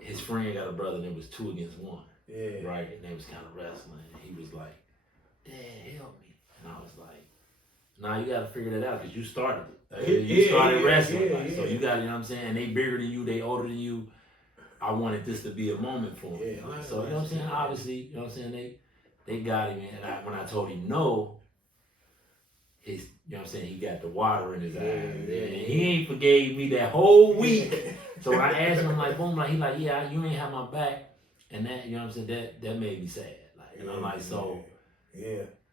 his friend got a brother and it was 2 against 1. Yeah. Right? And they was kind of wrestling. And he was like, Dad, help me. And I was like, nah, you got to figure that out because you started it. Like, you started wrestling. So you got, you know what I'm saying? And they bigger than you, they older than you. I wanted this to be a moment for him. Yeah, so, you know what I'm saying? Obviously, you know what I'm saying? They got him. And when I told him no, you know what I'm saying? He got the water in his eyes. And he ain't forgave me that whole week. So when I asked him, I'm like, boom, like, he like, yeah, you ain't have my back. And that, you know what I'm saying, that made me sad. Like, and I'm like, so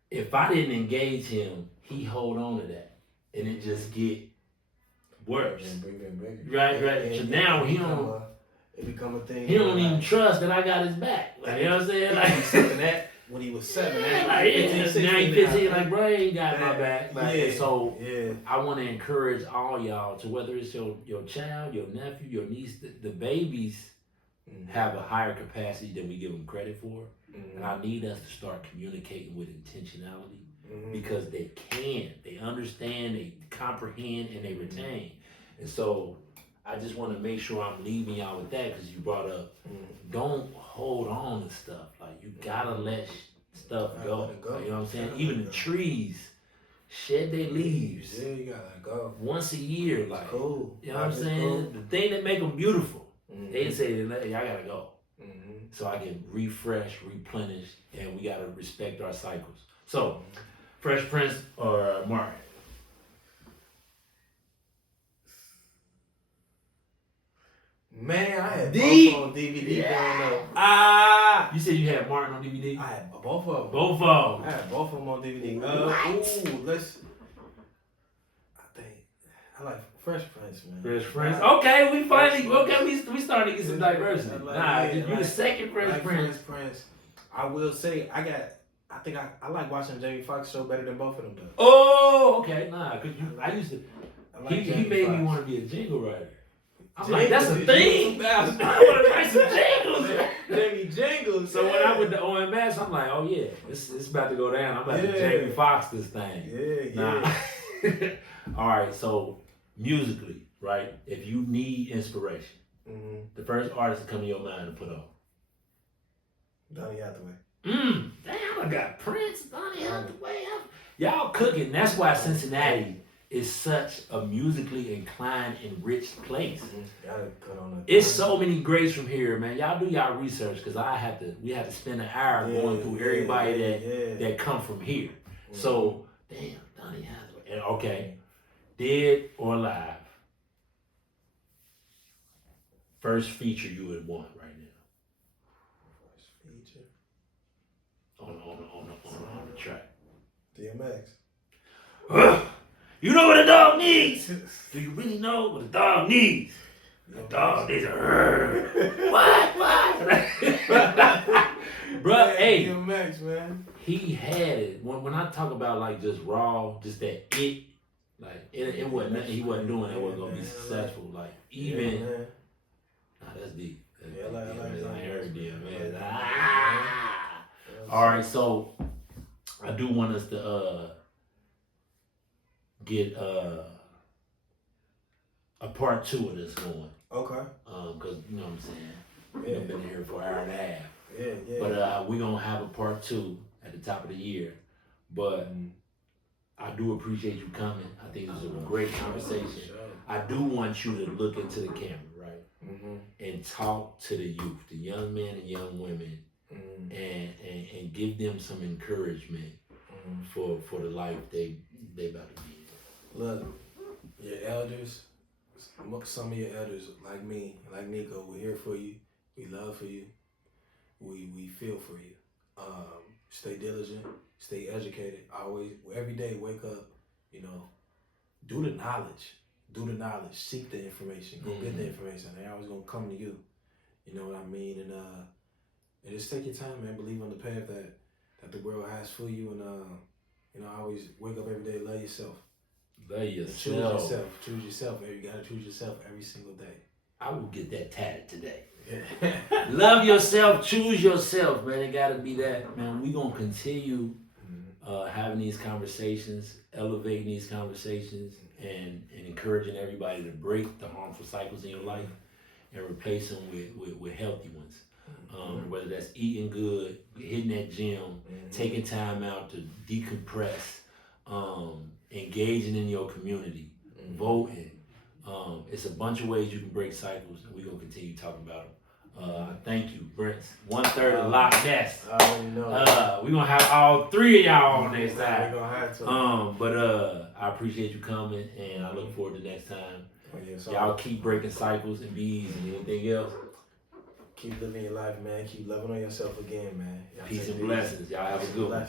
if I didn't engage him, he hold on to that. And it just get worse. Bigger. Right. So now it become a thing. He don't even trust that I got his back. Like, you know what I'm saying? Like something that when he was 7, now he 15, like bro, he ain't got my back. Like, and so I want to encourage all y'all to, whether it's your child, your nephew, your niece, the babies have a higher capacity than we give them credit for. And I need us to start communicating with intentionality because they understand, they comprehend, and they retain. And so I just want to make sure I'm leaving y'all with that, because you brought up, don't hold on to stuff. Like, you gotta let stuff go. Like, you know what I'm saying? Even the trees shed their leaves. Yeah, you gotta let go. Once a year, like, cool. You know what I'm saying? Cool. The thing that make them beautiful, they say, I gotta go. So I can refresh, replenish, and we gotta respect our cycles. So, Fresh Prince or Martin? Man, I had both on DVD growing up. You said you had Martin on DVD? I had both of them. Both of them. I had both of them on DVD. I like Fresh Prince, man. Fresh Prince. Okay, we finally, we starting to get some diversity. You the second Fresh Prince. I will say, I like watching Jamie Foxx show better than both of them though. Oh, okay. Cause I used to, he made me want to be a jingle writer. I'm like, that's a thing. I want to write some jingles. Jamie Jingles. So when I went to OMS, I'm like, oh yeah, it's about to go down. I'm about to Jamie Foxx this thing. Yeah. All right, so musically, right? If you need inspiration, the first artist to come to your mind to put on. Donny Hathaway. Damn, I got Prince, Donny Hathaway. Y'all cooking. That's why Cincinnati is such a musically inclined and rich place. It's so many greats from here, man. Y'all do y'all research, because we have to spend an hour going through everybody that come from here. So, damn, Donny Hathaway. Okay, dead or alive? First feature you would want right now. First feature. On the track. DMX. You know what a dog needs? Do you really know what a dog needs? A dog needs a what? Bruh, hey. DMX, man. He had it. When I talk about like just raw, just that like it wasn't nothing he wasn't doing that wasn't gonna be successful. Like even that's deep. I like heard it, man. All right, so I do want us to get a part 2 of this going. Okay. Cause you know what I'm saying. We've been here for an hour and a half. Yeah. But we're gonna have a part 2 at the top of the year. But I do appreciate you coming. I think this is a great conversation. I do want you to look into the camera, right? And talk to the youth, the young men and young women, and give them some encouragement for the life they about to be in. Look, your elders, some of your elders, like me, like Nico, we're here for you. We love for you. We feel for you. Stay diligent, stay educated. Always, every day, wake up. Do the knowledge. Seek the information. Go get the information. They always gonna come to you. You know what I mean? And just take your time, man. Believe on the path that the world has for you. And always wake up every day. Love yourself. Choose yourself. You gotta choose yourself every single day. I will get that tatted today. Love yourself, choose yourself, man. It gotta be that, man. We gonna continue having these conversations, elevating these conversations, and encouraging everybody to break the harmful cycles in your life and replace them with healthy ones. Whether that's eating good, hitting that gym, taking time out to decompress, engaging in your community, voting. It's a bunch of ways you can break cycles, and we're going to continue talking about them. Thank you, Brince. 1/3 of Lock Nest. I already know. We're going to have all 3 of y'all on next time. We're going to have to. But I appreciate you coming, and I look forward to next time. Y'all keep breaking cycles and be easy. Anything else? Keep living your life, man. Keep loving on yourself again, man. Peace and blessings. Y'all have a good one.